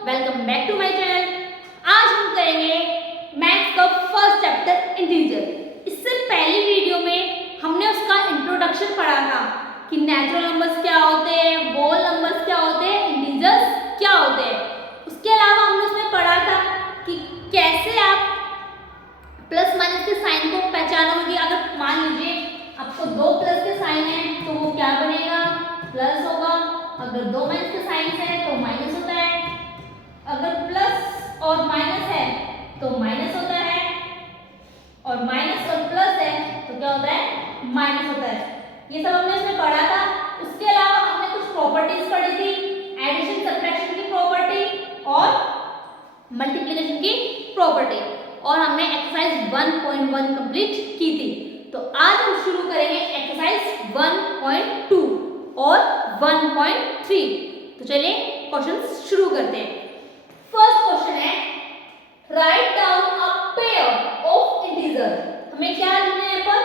Welcome back to my channel. आज हम करेंगे मैथ्स का फर्स्ट चैप्टर इंटीजर। इससे पहली वीडियो में हमने उसका इंट्रोडक्शन पढ़ा था कि नेचुरल नंबर्स क्या होते हैं, होल नंबर्स क्या होते हैं, इंटीजर्स क्या होते हैं। उसके अलावा हमने उसमें पढ़ा था कि कैसे आप प्लस माइनस के साइन को पहचानोगे। अगर मान लीजिए आपको दो प्लस के साइन है तो वो क्या बनेगा, प्लस होगा। अगर दो माइनस के साइन है तो माइनस होता है। अगर प्लस और माइनस है तो माइनस होता है, और माइनस और प्लस है तो क्या होता है, माइनस होता है। ये सब हमने इसमें पढ़ा था। उसके अलावा हमने कुछ प्रॉपर्टीज पढ़ी थी, एडिशन सब्ट्रैक्शन की प्रॉपर्टी और मल्टीप्लिकेशन की प्रॉपर्टी, और हमने एक्सरसाइज 1.1 कंप्लीट की थी। तो आज हम शुरू करेंगे एक्सरसाइज 1.2 और 1.3। तो चलिए क्वेश्चंस शुरू करते हैं। फर्स्ट क्वेश्चन है, write down a pair of integer. हमें क्या लिखना है, पर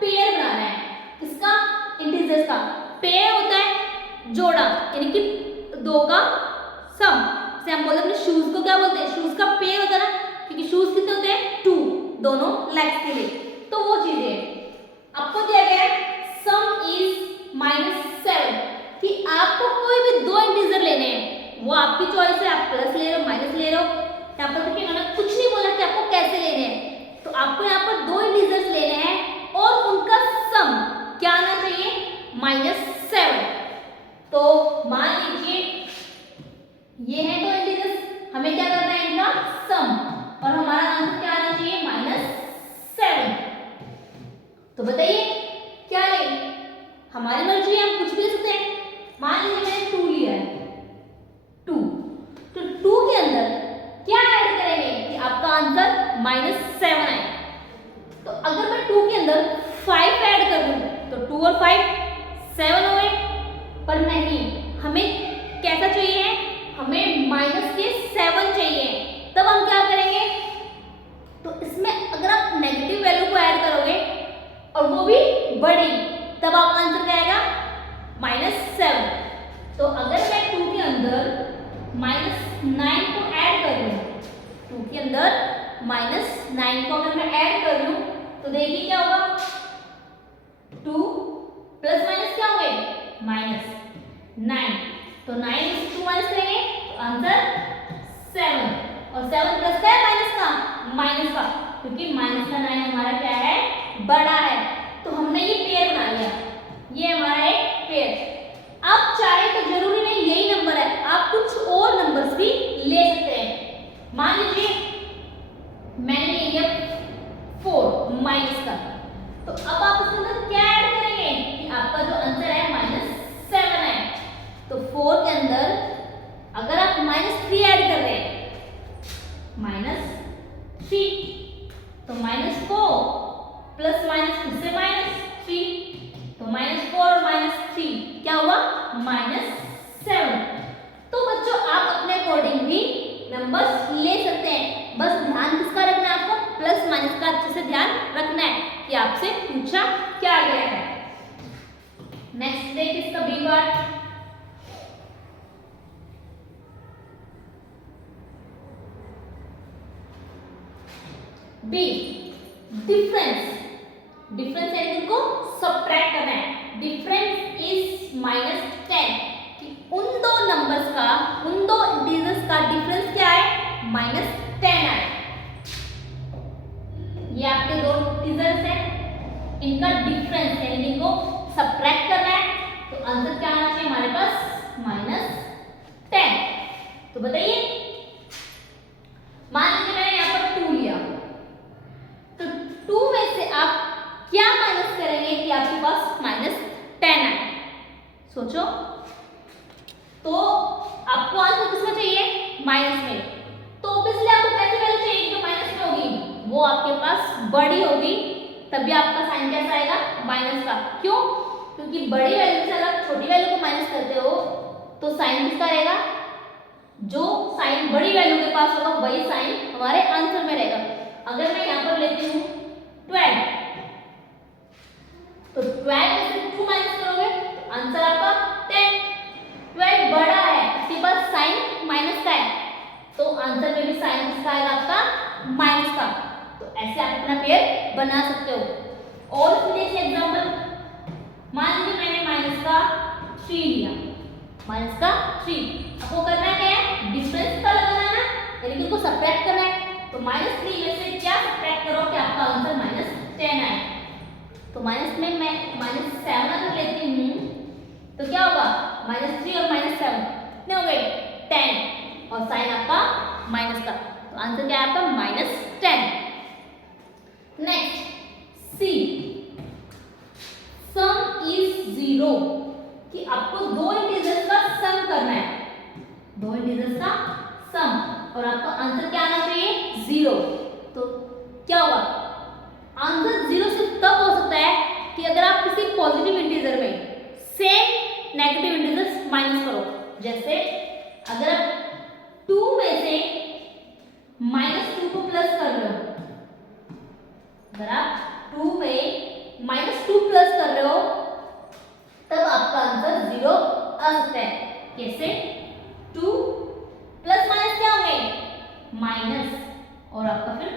पेयर बनाना है। किसका, इंटीजर्स का। पेयर होता है जोड़ा, यानी कि दो का सम। जैसे हम बोलते हैं शूज को क्या बोलते हैं, शूज का पेयर होता है ना, क्योंकि शूज कितने होते हैं, 2, दोनों लेग्स के लिए। तो वो चीजें आपको दिया गया है, सम इज -7, कि आपको कोई भी दो इंटीजर लेने हैं, वो आपकी चॉइस है। आप प्लस ले रहे हो, माइनस ले रहे हो, यहाँ पर देखिए उन्होंने कुछ नहीं बोला कि आपको कैसे लेने हैं। तो आपको यहाँ पर दो इंटीजर्स लेने हैं और उनका सम क्या आना चाहिए, -7। तो मान लीजिए ये है दो इंटीजर्स, हमें क्या करना है, इनका सम, और हमारा आंसर क्या आना चाहिए, -7। तो बताइए क्या लें, हमारी मर्जी है, हम कुछ भी ले सकते हैं। मान लीजिए मैंने 2 लिया है, 2, तो 2 के अंदर क्या ऐड करेंगे कि आपका आंसर -7 आए। तो अगर मैं 2 के अंदर 5 ऐड कर दूं तो 2 और 5 7 हो गए, पर नहीं, हमें कैसा चाहिए, हमें माइनस के 7 चाहिए। तब हम क्या करेंगे, तो इसमें अगर आप नेगेटिव वैल्यू को ऐड करोगे और वो भी बड़ी, तब आपका आंसर क्या आएगा, -7। तो अगर मैं 2 के अंदर -9 को ऐड कर लूं, 2 के अंदर -9 को अगर मैं ऐड कर लूं तो देखिए क्या होगा, 2 प्लस माइनस क्या होंगे, -9। तो 9 में से 2 माइनस करेंगे तो आंसर 7, और 7 प्लस का है माइनस का, माइनस का, क्योंकि माइनस का 9 हमारा क्या है, बड़ा है। तो हमने ये पेयर बना लिया, ये हमारा एक पेयर। आप चाहे तो जरूरी नहीं यही नंबर है, आप कुछ और नंबर्स भी ले सकते हैं। मान लीजिए मैंने ले लिया 4 माइनस का, तो अब आप इसके अंदर क्या ऐड करेंगे कि आपका जो आंसर है -7 है। तो 4 के अंदर अगर आप -3 ऐड कर रहे हैं, -3, तो -4 प्लस माइनस फिर से -3, तो -4 और -3 क्या हुआ, -7। तो बच्चों आप अपने अकॉर्डिंग भी नंबर्स ले सकते हैं, बस ध्यान किसका रखना है, आपको प्लस माइनस का अच्छे से ध्यान रखना है कि आपसे पूछा क्या गया है। नेक्स्ट देखिए इसका B part. B, difference. Difference है, इनको सब्ट्रैक्ट करना है। डिफरेंस इज -10, कि उन दो नंबर्स का, उन दो इंटीजर्स का डिफरेंस क्या है, -10 है। ये आपके दो इंटीजर्स हैं, इनका डिफरेंस है, इनको सब्ट्रैक्ट करना है। तो आंसर क्या आना चाहिए हमारे पास, -10। तो बताइए, मान लीजिए मैंने यहाँ पर 2 लिया, तो 2 में से आप क्या माइनस करेंगे कि आपके पास -10 आए, सोचो। तो आपको आंसर किसमें चाहिए, माइनस में। तो ऑब्वियसली आपको कैसी वैल्यू चाहिए जो माइनस में होगी, वो आपके पास बड़ी होगी, तभी आपका साइन कैसा आएगा, माइनस का। क्यों, क्योंकि बड़ी वैल्यू से अगर छोटी वैल्यू को माइनस करते हो तो साइन किसका रहेगा, जो साइन बड़ी वैल्यू के पास होगा वही साइन हमारे आंसर में रहेगा। अगर मैं यहाँ पर लेती हूँ 12, तो 12 में से 2 माइनस करोगे आंसर आपका 10। 12 बड़ा है, इसके पास साइन माइनस का है, बना सकते हो। और इसमें जैसे एग्जाम्पल मान लीजिए मैंने माइनस का 3 लिया, माइनस का 3, आपको करना क्या है, डिफरेंस का लगाना ना, यानी कि उसको सब्ट्रैक्ट करना है। तो -3 में से क्या सब्ट्रैक्ट करो कि आपका आंसर -10 आए। तो माइनस में मैं -7 अगर लेती हूँ तो क्या होगा, -3 और -7 कितने हो गए, 10, और साइन आपका माइनस का, तो आंसर क्या है आपका -10। नेक्स्ट सी, सम इज 0, कि आपको दो इंटीजर्स का सम करना है, दो इंटीजर्स का सम, और आपका आंसर क्या आना चाहिए, 0। तो क्या होगा, आंसर 0 सिर्फ तब हो सकता है कि अगर आप किसी पॉजिटिव इंटीजर में सेम नेगेटिव इंटीजर्स माइनस करो। जैसे अगर आप 2 में से -2 को प्लस कर रहे हो, अगर आप 2 में -2 प्लस कर रहे हो तब आपका आंसर 0 आ सकता है। कैसे, 2 प्लस माइनस क्या होंगे, माइनस, और आपका फिर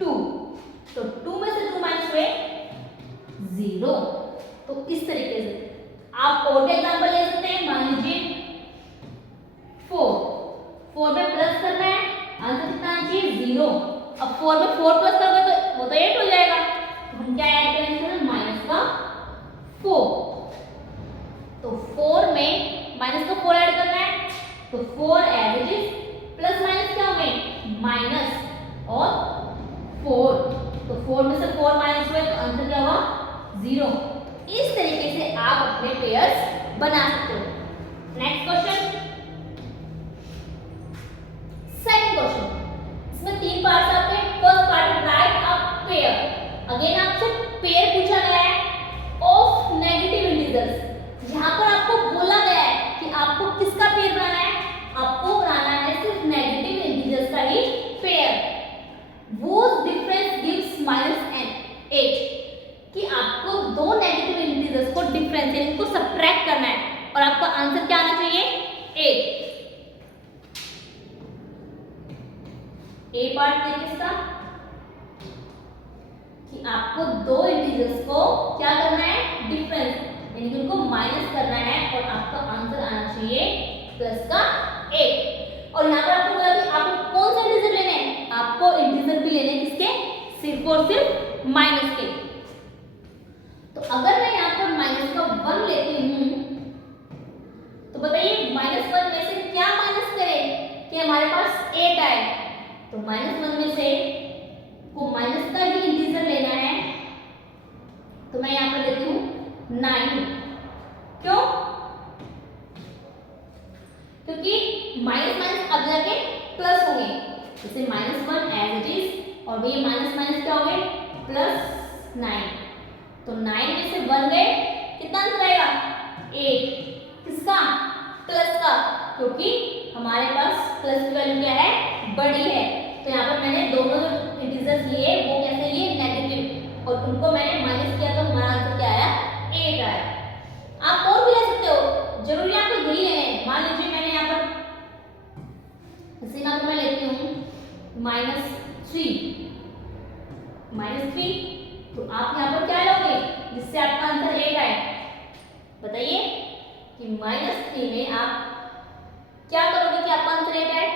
2, तो 2 में से 2 माइनस हुए 0। तो इस तरीके से आप और भी एग्जाम्पल ले सकते हैं। मान लीजिए 4 में प्लस करना है, आंसर कितना आना चाहिए, 0। अब 4 में 4 प्लस करोगे तो वो तो 8 हो जाएगा, तो हम क्या ऐड करेंगे, माइनस का 4। तो 4 में माइनस का 4 ऐड करना है, तो 4 as it is, plus minus क्या होंगे, माइनस और 4, तो 4 में से 4 माइनस हुए तो आंसर क्या हुआ, 0। इस तरीके से आप अपने पेयर्स बना सकते हो। नेक्स्ट क्वेश्चन, सेकंड क्वेश्चन, इसमें 3 पार्ट्स आते हैं। First part, right a pair. Again आपसे पेयर पूछा गया है ऑफ नेगेटिव इंटीजर्स। यहाँ पर आपको बोला गया है कि आपको किसका पेयर बनाना है, आपको बनाना है सिर्फ नेगेटिव इंटीजर्स का ही पेयर। वो डिफरेंस गिव्स -8, कि आपको दो नेगेटिव इंटीजर्स को डिफरेंस यानी इनको सब्ट्रैक्ट करना है, और आपका आंसर क्या आना चाहिए, 8। ए पार्ट देखिए इसका, कि आपको दो इंटीजर्स को क्या करना है, डिफरेंस यानी कि उनको माइनस करना है, और आपका आंसर आना चाहिए प्लस का 8। और यहाँ पर आपको बोला कि आपको कौन सा इंटीजर लेने हैं, आपको इंटीजर भी लेने हैं किसके, सिर्फ और सिर्फ माइनस के। तो अगर मैं यहाँ पर माइनस का 1 लेती हूँ तो बताइए -1 में से क्या माइनस करें कि हमारे पास 8 आए। तो -1 में से को माइनस का ही इंटीजर लेना है, तो मैं यहाँ पर लेती हूँ 9। क्यों, क्योंकि माइनस माइनस अब जाके प्लस होंगे, जैसे -1 एज इट इज, और ये माइनस माइनस क्या हो गए, +9। तो 9 में से 1 गए, कितना आंसर आएगा, 8। किसका, प्लस का, क्योंकि हमारे पास प्लस की वैल्यू क्या है, बड़ी है। तो यहाँ पर मैंने दोनों इंटीजर्स लिए वो कैसे लिए, नेगेटिव, और उनको मैंने माइनस किया तो हमारा आंसर क्या आया, 8 आया। आप और भी ले सकते हो, जरूरी आपको यही लेना है। मान लीजिए मैंने यहाँ पर इसी नंबर में लेती हूँ -3, तो आप यहाँ पर क्या लोगे जिससे आपका आंसर 8 आए, बताइए कि -3 में आप क्या करोगे कि आपका आंसर 8 आए।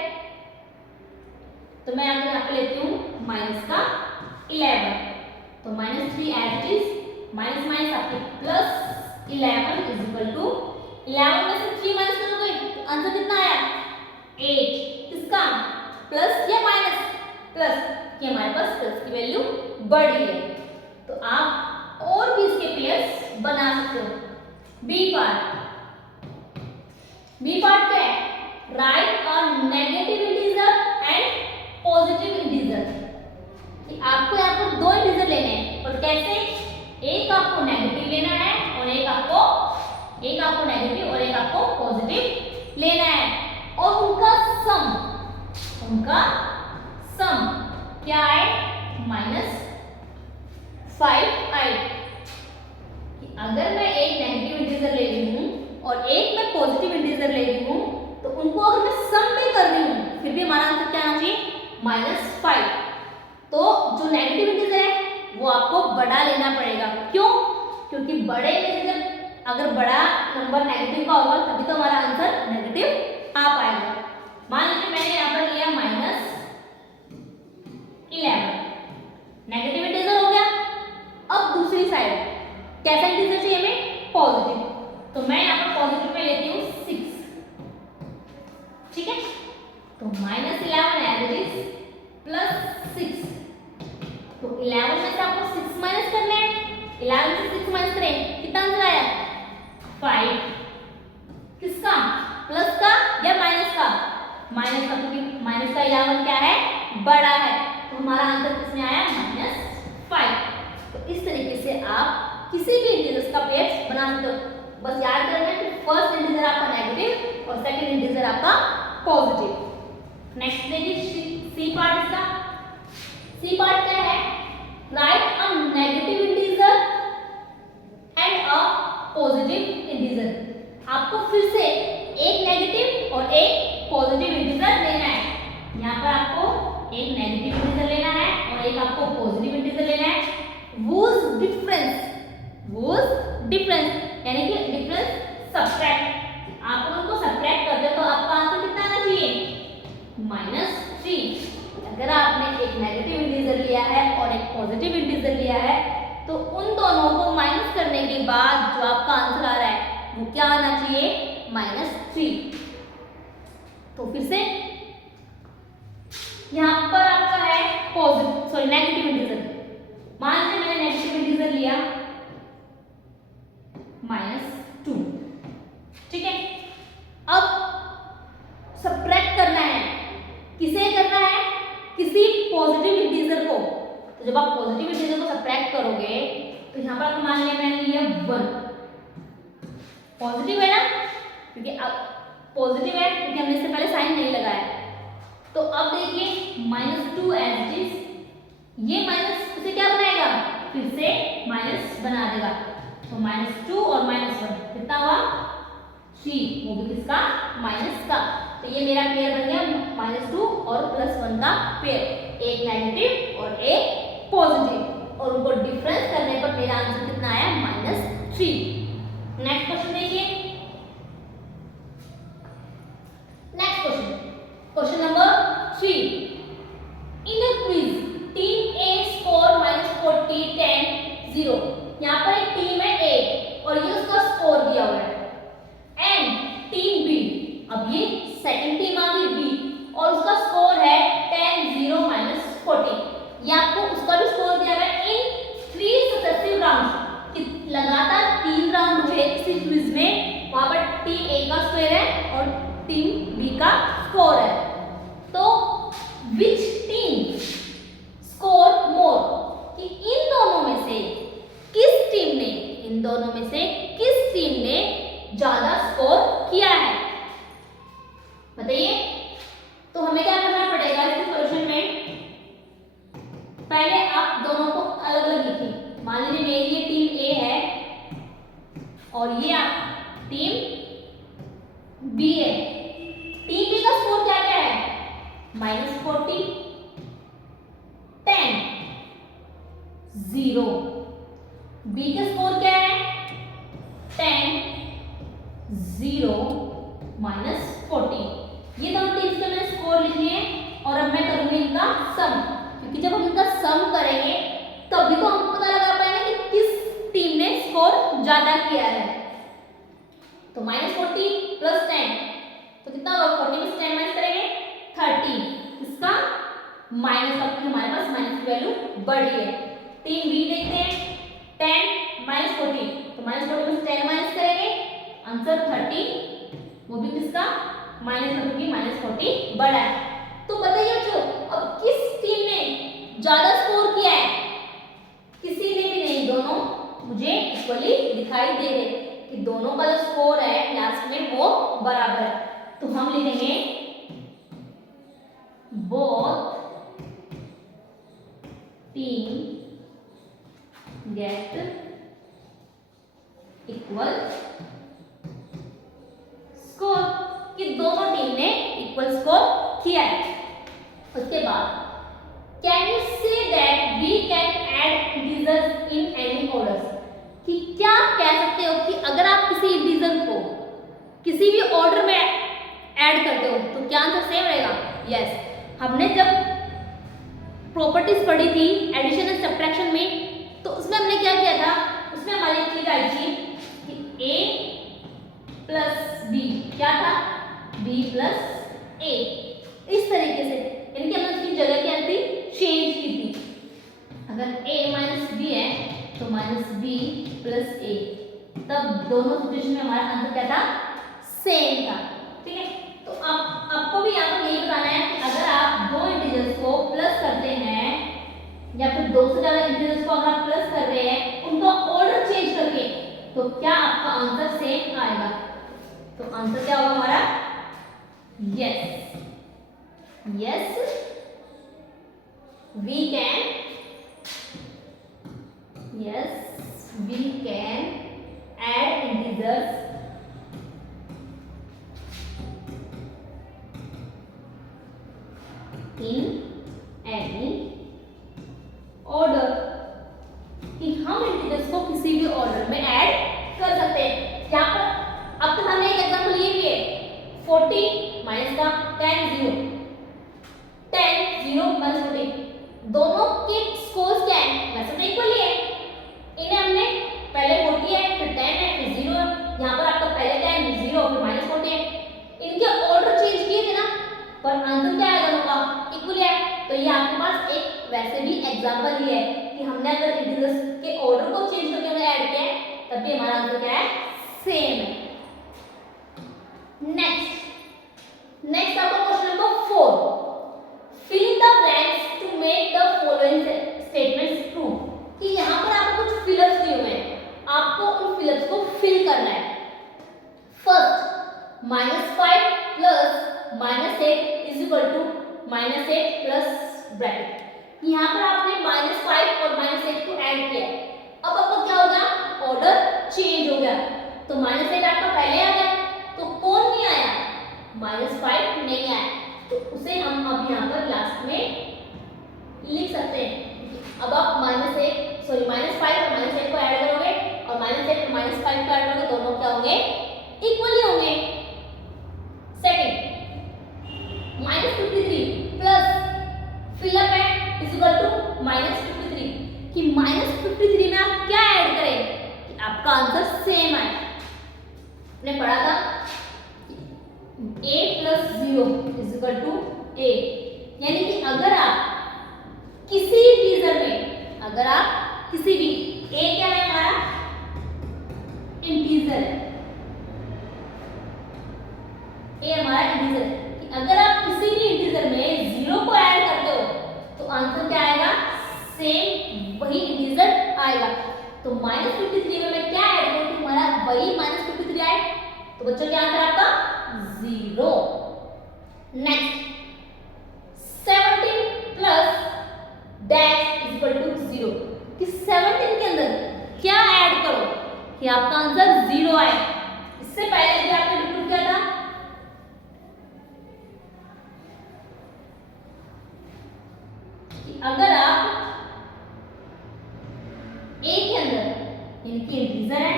तो मैं अगर यहाँ पे लेती हूँ माइनस का 11, तो -3 as it is, minus minus आपके +11 इज इक्वल टू 11 में से 3 माइनस करोगे तो आंसर कितना आया, 8। किसका, प्लस या माइनस, प्लस, कि हमारे पास प्लस की वैल्यू बड़ी है। तो आप और भी इसके पेयर्स बना सकते हो। बी पार्ट क्या है, right a negative integer and positive integer, कि आपको यहाँ पर दो इंटीजर लेने हैं, और कैसे, एक आपको नेगेटिव लेना है और एक आपको नेगेटिव और एक आपको पॉजिटिव लेना है, और उनका सम क्या है, -5 आए। कि अगर मैं एक नेगेटिव इंटीजर ले रही हूँ और एक मैं पॉजिटिव इंटीजर ले रही हूँ, तो उनको अगर मैं सम में कर रही हूँ फिर भी हमारा आंसर क्या आना चाहिए, -5। तो जो नेगेटिव इंटीजर है वो वो आपको बड़ा लेना पड़ेगा। क्यों? क्योंकि बड़े में से जब अगर बड़ा नंबर नेगेटिव का होगा तभी तो हमारा आंसर नेगेटिव आ पाएगा। मान लीजिए मैंने यहाँ पर लिया -11, नेगेटिव इंटीजर हो गया। अब दूसरी साइड कैसा इंटीजर चाहिए हमें? पॉजिटिव। तो मैं यहाँ पर पॉजिटिव में लेती हूँ 6, ठीक है। तो -11 एज इट इज +6। तो 11 में से आपको 6 माइनस करना है। 11 से 6 माइनस करें, कितना आंसर आया? 5। किसका? प्लस का या माइनस का? माइनस का, क्योंकि माइनस का 11 क्या है? बड़ा है। तो हमारा आंसर किसमें आया? -5। तो इस तरीके से आप किसी भी इंटीजर्स का पेयर्स बना सकते हो। बस याद रखना है कि फर्स्ट इंटीजर आपका नेगेटिव और सेकंड इंटीजर आपका पॉजिटिव। नेक्स्ट देखिए सी पार्ट इसका। सी पार्ट क्या है? Right a negative integer and a positive integer. आपको फिर से एक नेगेटिव और एक पॉजिटिव इंटीजर लेना है। यहाँ पर आपको एक नेगेटिव इंटीजर लेना है और एक आपको पॉजिटिव इंटीजर लेना है। वोज डिफरेंस यानी कि डिफरेंस सब्ट्रैक्ट। आप उनको सब्ट्रैक्ट करते हो तो आपका आंसर कितना आना चाहिए? -3। अगर आपने एक नेगेटिव इंटीजर लिया है और एक पॉजिटिव इंटीजर लिया है तो उन दोनों को माइनस करने के बाद जो आपका आंसर आ रहा है वो क्या आना चाहिए? -3। तो फिर से यहाँ पर आपका है नेगेटिव इंटीजर। मान लीजिए मैंने नेगेटिव इंटीजर लिया -2, ठीक है। अब सब्ट्रैक्ट करना है, किसे करना है? किसी पॉजिटिव इंटीजर को। तो जब आप पॉजिटिव इंटीजर को सब्ट्रैक्ट करोगे तो यहाँ पर मान लिया मैंने लिया 1, पॉजिटिव है ना, क्योंकि अब पॉजिटिव है क्योंकि हमने इससे पहले साइन नहीं लगाया। तो अब देखिए -2 एज इट इज, ये माइनस उसे क्या बनाएगा? फिर से माइनस बना देगा। तो -2 और -1 कितना हुआ? 3। वो भी किसका? माइनस का। तो ये मेरा पेयर बन गया -2 और +1 का पेयर, एक नेगेटिव और एक पॉजिटिव, और उनको डिफरेंस करने पर मेरा आंसर कितना आया? -3। नेक्स्ट क्वेश्चन देखिए। Next question number 3। In a quiz team A score -40, 10, 0। यहाँ पर एक टीम है ए और ये उसका स्कोर दिया हुआ है। एंड टीम बी, अब ये सेकंड टीम आ गई बी और उसका स्कोर है 10, 0, -40। ये आपको उसका भी स्कोर दिया हुआ है इन 3 सक्सेसिव राउंड्स। लगातार 3 राउंड हुए इसी क्विज में, वहां पर टीम ए का स्कोर है और टीम बी का स्कोर है। तो विच टीम स्कोर मोर, कि इन दोनों में से किस टीम ने, इन दोनों में से किस टीम ने ज्यादा स्कोर किया है? बताइए। तो हमें क्या करना पड़ेगा इस सॉल्यूशन में? पहले आप दोनों को अलग अलग लिखिए। मान लीजिए मेरी ये टीम ए है और ये आप टीम बी है। टीम बी का स्कोर क्या क्या है? -40, 10, 0। बी का स्कोर क्या है? 10, 0, -40। ये दोनों टीम्स के मैंने स्कोर लिख लिए और अब मैं करूंगी इनका सम, क्योंकि जब हम इनका सम करेंगे तभी तो हम पता लगा पाएंगे कि किस टीम ने स्कोर ज्यादा किया है। तो -40 + 10 तो कितना होगा? 40 में से 10 माइनस करेंगे 30। इसका माइनस का, हमारे पास माइनस की वैल्यू बढ़ी है। टीम बी देखते हैं, 10 -40 तो -40 में से 10 माइनस करेंगे, आंसर 30। वो भी किसका? माइनस का, क्योंकि -40 बड़ा है। तो बताइए बच्चों, अब किस टीम ने ज्यादा स्कोर किया है? किसी ने भी नहीं, दोनों मुझे इक्वली दिखाई दे रहे कि दोनों का जो स्कोर है लास्ट में वो बराबर है। तो हम लिखेंगे both team get equal score, कि दोनों टीम ने इक्वल स्कोर किया है। उसके बाद can you say that we can add integers in any order, कि क्या कह सकते हो कि अगर आप किसी इंटीजर को किसी भी ऑर्डर में ऐड करते हो तो क्या आंसर सेम रहेगा? यस, हमने जब प्रॉपर्टीज पढ़ी थी एडिशन एंड सब्ट्रैक्शन में, तो उसमें हमने क्या किया था, उसमें हमारी एक चीज आई थी कि a प्लस b क्या था, b प्लस a, इस तरीके से इनकी हमने उसकी जगह क्या थी, चेंज की थी। अगर a माइनस b है तो माइनस b प्लस a, तब दोनों सिचुएशन में हमारा आंसर क्या था, सेम था। ठीक है, तो आपको भी यहाँ पर यही बताना है कि अगर आप दो इंटीजर्स को प्लस करते हैं या फिर दो से ज्यादा इंटीजर्स को अगर आप प्लस कर रहे हैं उनका ऑर्डर चेंज करके, तो क्या आपका आंसर सेम आएगा? तो आंसर क्या होगा हमारा? Yes, yes we can, yes we can add integers in any order, कि हम इंटीजर्स को किसी भी ऑर्डर में ऐड कर सकते हैं। यहाँ पर आपके सामने एक एग्जांपल ये भी है, 40 माइनस का 10 0, 10 0 माइनस 40, दोनों के स्कोर्स क्या है, वैसे तो इक्वल ही है। इन्हें हमने पहले 40 है फिर 10 है फिर 0 है, यहाँ पर आपका पहले 10 0 फिर माइनस 40 है, इनके ऑर्डर चेंज किए थे ना, पर आंसर क्या आएगा दोनों का, इक्वल है। तो ये आपके पास एक वैसे भी एग्जांपल ही है कि हमने अगर इंटीजर्स के ऑर्डर को चेंज करके उन्हें ऐड किया है तब भी हमारा आंसर क्या है, सेम है। नेक्स्ट आपका question number 4, fill in the blanks to make the following statements true, कि यहाँ पर आपको कुछ फिलअप्स दिए हुए हैं, आपको उन फिलअप्स को फिल करना है। First, -5 plus -8 is equal to -8 plus bracket, यहाँ पर आपने -5 और -8 को ऐड किया, अब आपको क्या हो गया, ऑर्डर चेंज हो गया। तो -8 आपका पहले आ गया, तो कौन नहीं आया, -5 नहीं आया, तो उसे हम अब यहाँ पर लास्ट में लिख सकते हैं। अब आप -5 और -8 को ऐड करोगे और -8 और -5 को ऐड करोगे, दोनों क्या होंगे, इक्वल ही होंगे। सेकंड, -53 प्लस फिलअप है इज इक्वल टू -53, कि -53 में आप क्या ऐड करें कि आपका आंसर सेम आए। हमने पढ़ा था a plus 0 is equal to a, यानी कि अगर आप किसी इंटीजर में, अगर आप किसी भी, a क्या है हमारा, इंटीजर है, a हमारा इंटीजर है, कि अगर आप किसी भी इंटीजर में 0 को ऐड करते हो तो आंसर क्या आएगा, सेम वही इंटीजर आएगा। तो -53 में मैं क्या ऐड करूं तो हमारा वही -53 आए, तो बच्चों क्या आंसर आपका 0। Next, 17 plus dash is equal to 0, कि 17 के अंदर क्या ऐड करो कि आपका आंसर 0 आए। इससे पहले भी आपने बिल्कुल क्या था, कि अगर आप a के अंदर, यानी कि इंटीजर है,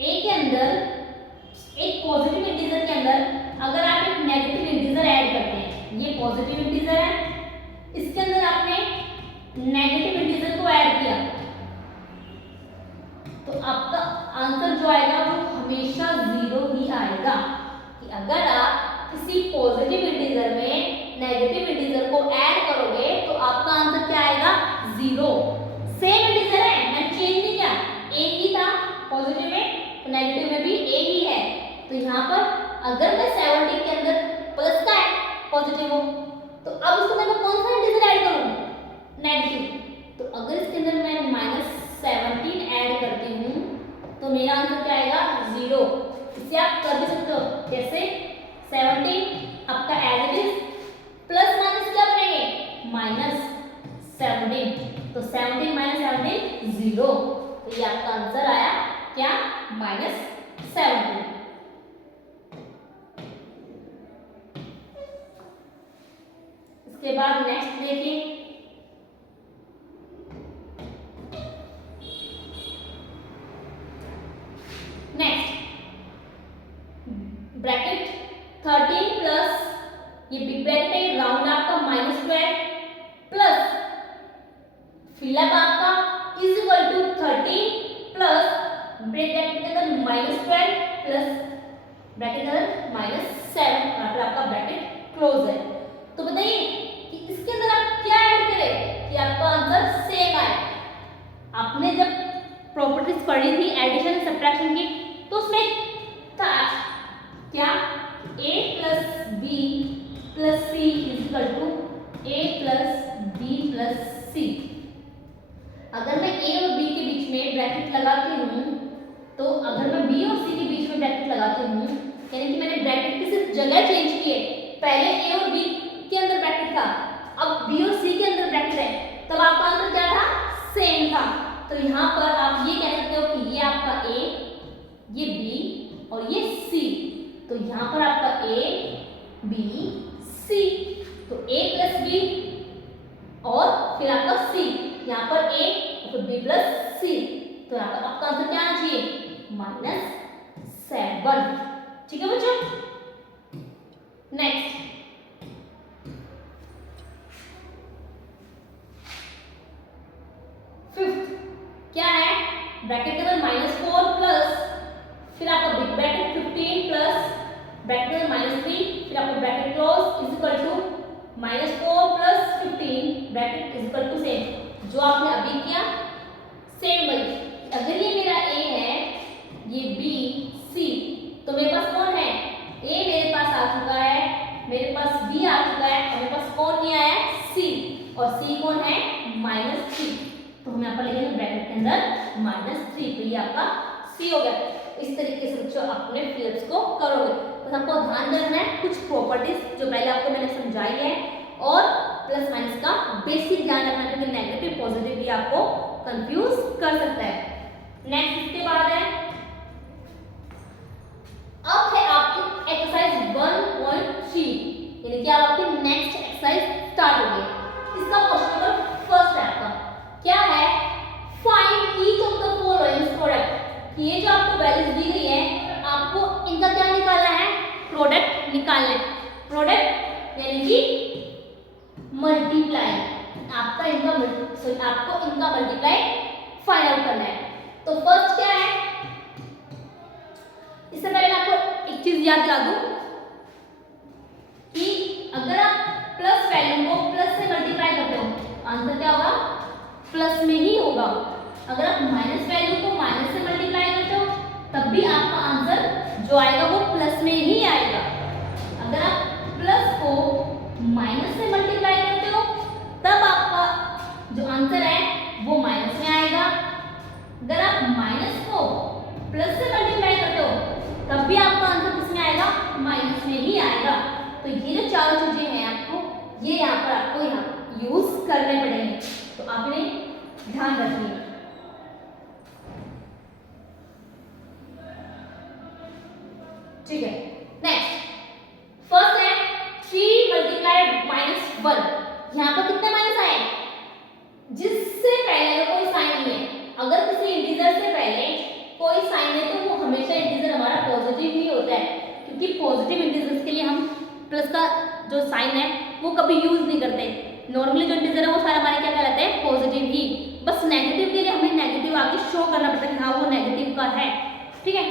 a के अंदर एक पॉजिटिव इंटीजर के अंदर अगर आप एक नेगेटिव इंटीजर ऐड करते हैं, ये पॉजिटिव इंटीजर है, इसके अंदर आपने नेगेटिव इंटीजर को ऐड किया, तो आपका आंसर जो आएगा वो हमेशा 0 ही आएगा। कि अगर आप किसी पॉजिटिव इंटीजर में नेगेटिव इंटीजर को ऐड करोगे तो आपका आंसर क्या आएगा, 0। सेम इंटीजर है, मैं चेंज नहीं किया, a ही था पॉजिटिव में, तो नेगेटिव में भी a ही है। तो यहाँ पर अगर मैं 17 के अंदर प्लस का है पॉजिटिव हो, तो अब उसके अंदर मैं कौन सा इंटीजर ऐड करूँ, नेगेटिव, तो अगर इसके अंदर मैं -17 ऐड करती हूँ तो मेरा आंसर क्या आएगा, 0। इससे आप कर भी सकते हो, जैसे 17 आपका as it is, plus minus क्या बनेंगे, -17, तो 17 - 17 0, तो ये आपका आंसर आया क्या, -17। इसके बाद नेक्स्ट देखिए, 13 प्लस ये बिग ब्रैकेट है, राउंड आपका -12 प्लस फिलअप आपका is equal to 13 plus bracket के अंदर -12 प्लस ब्रैकेट के अंदर -7, यहाँ पर आपका ब्रैकेट क्लोज है। तो बताइए कि इसके अंदर आप क्या ऐड करें कि आपका आंसर सेम आए। आपने जब प्रॉपर्टीज पढ़ी थी एडिशन सब्ट्रैक्शन की, तो उसमें था क्या a plus B plus C is equal to a plus B plus C. अगर मैं a और b के बीच में ब्रैकेट लगाती हूँ, तो अगर मैं b और c के बीच में ब्रैकेट लगाती हूँ, यानी कि मैंने ब्रैकेट की सिर्फ जगह चेंज की है। पहले a और b के अंदर ब्रैकेट था, अब b और c के अंदर ब्रैकेट है, तब आपका आंसर क्या था? सेम था। तो यहाँ पर आप ये कह सकते हो कि ये आपका a, ये b और ये c। तो यहाँ पर आपका a b c, तो a प्लस b और फिर आपका c, यहाँ पर a और फिर b प्लस c। तो यहाँ पर आपका आंसर क्या आना चाहिए? -7। ठीक है बच्चों। नेक्स्ट फिफ्थ क्या है? ब्रैकेट के अंदर -4 प्लस फिर आपका बिग ब्रैकेट 15 प्लस ब्रैकेट के अंदर -3 फिर आपका bracket close is equal to -4 plus 15 bracket is equal to same जो आपने अभी किया, सेम वही। अगर ये मेरा a है, ये b c, तो मेरे पास कौन है? a मेरे पास आ चुका है, मेरे पास b आ चुका है, और मेरे पास कौन नहीं आया है? c, और c कौन है? -3। तो हम यहाँ पर लिखेंगे ब्रैकेट के अंदर -3, तो ये आपका c हो गया। इस तरीके से बच्चों अपने फिलिप्स को करोगे। बस आपको ध्यान रखना है कुछ प्रॉपर्टीज जो पहले आपको मैंने समझाई है, और प्लस माइनस का बेसिक ध्यान रखना, क्योंकि नेगेटिव पॉजिटिव भी आपको कंफ्यूज कर सकता है। नेक्स्ट इसके बाद है, अब है आपकी एक्सरसाइज 1.3, यानी कि आपकी नेक्स्ट एक्सरसाइज स्टार्ट हो गई। इसका क्वेश्चन नंबर फर्स्ट है आपका, क्या है? Find each of the following product. ये जो आपको वैल्यूज दी गई है, आपको इनका क्या निकालना है? प्रोडक्ट निकालना है। प्रोडक्ट यानी कि मल्टीप्लाई, आपको इनका मल्टीप्लाई फाइंड आउट करना है। तो फर्स्ट क्या है? इससे पहले मैं आपको एक चीज याद दिला दूं कि अगर आप प्लस वैल्यू को प्लस से मल्टीप्लाई करते हो, आंसर क्या होगा? प्लस में ही होगा। अगर आप माइनस वैल्यू को माइनस से मल्टीप्लाई करते हो, तब भी आपका आंसर जो आएगा वो प्लस में ही आएगा। अगर आप प्लस को माइनस से मल्टीप्लाई करते हो, तब आपका जो आंसर है वो माइनस में आएगा। अगर आप माइनस को प्लस से मल्टीप्लाई करते हो, तब भी आपका आंसर किसमें आएगा? माइनस में ही आएगा। तो ये जो चारों चीजें हैं आपको, ये यहाँ पर आपको यहाँ यूज करने पड़ेंगे, तो आपने ध्यान रखिए। ठीक है, नेक्स्ट फर्स्ट है 3 मल्टीप्लाइड -1। यहाँ पर कितने माइनस आए? जिससे पहले अगर कोई साइन नहीं है, अगर किसी इंटीजर से पहले कोई साइन है, तो वो हमेशा इंटीजर हमारा पॉजिटिव ही होता है, क्योंकि पॉजिटिव इंटीजर्स के लिए हम प्लस का जो साइन है वो कभी यूज नहीं करते। नॉर्मली जो इंटीजर है वो सारे हमारे क्या कहलाते हैं? पॉजिटिव ही। बस नेगेटिव के लिए हमें नेगेटिव आगे शो करना पड़ता है कि हाँ वो नेगेटिव का है। ठीक है,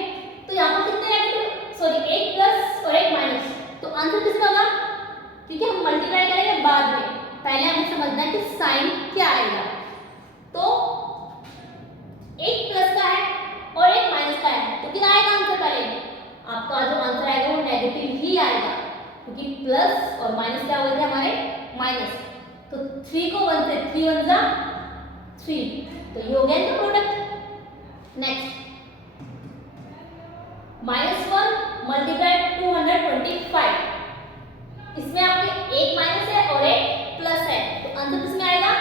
तो यहाँ पर कितने नेगेटिव, सॉरी एक प्लस और एक माइनस, तो आंसर किसका होगा? क्योंकि हम मल्टीप्लाई करेंगे बाद में, पहले हमें समझना है कि साइन क्या आएगा। तो एक प्लस का है और एक माइनस का है, तो क्या आएगा आंसर? पहले आपका जो आंसर आएगा वो नेगेटिव ही आएगा, क्योंकि प्लस और माइनस क्या हुए थे हमारे? माइनस। तो 3 को 1 से 3 1 जा 3, तो ये हो गया इनका प्रोडक्ट। नेक्स्ट -1 मल्टीप्लाई 225, इसमें आपके एक माइनस है और एक प्लस है, तो आंसर किसमें आएगा?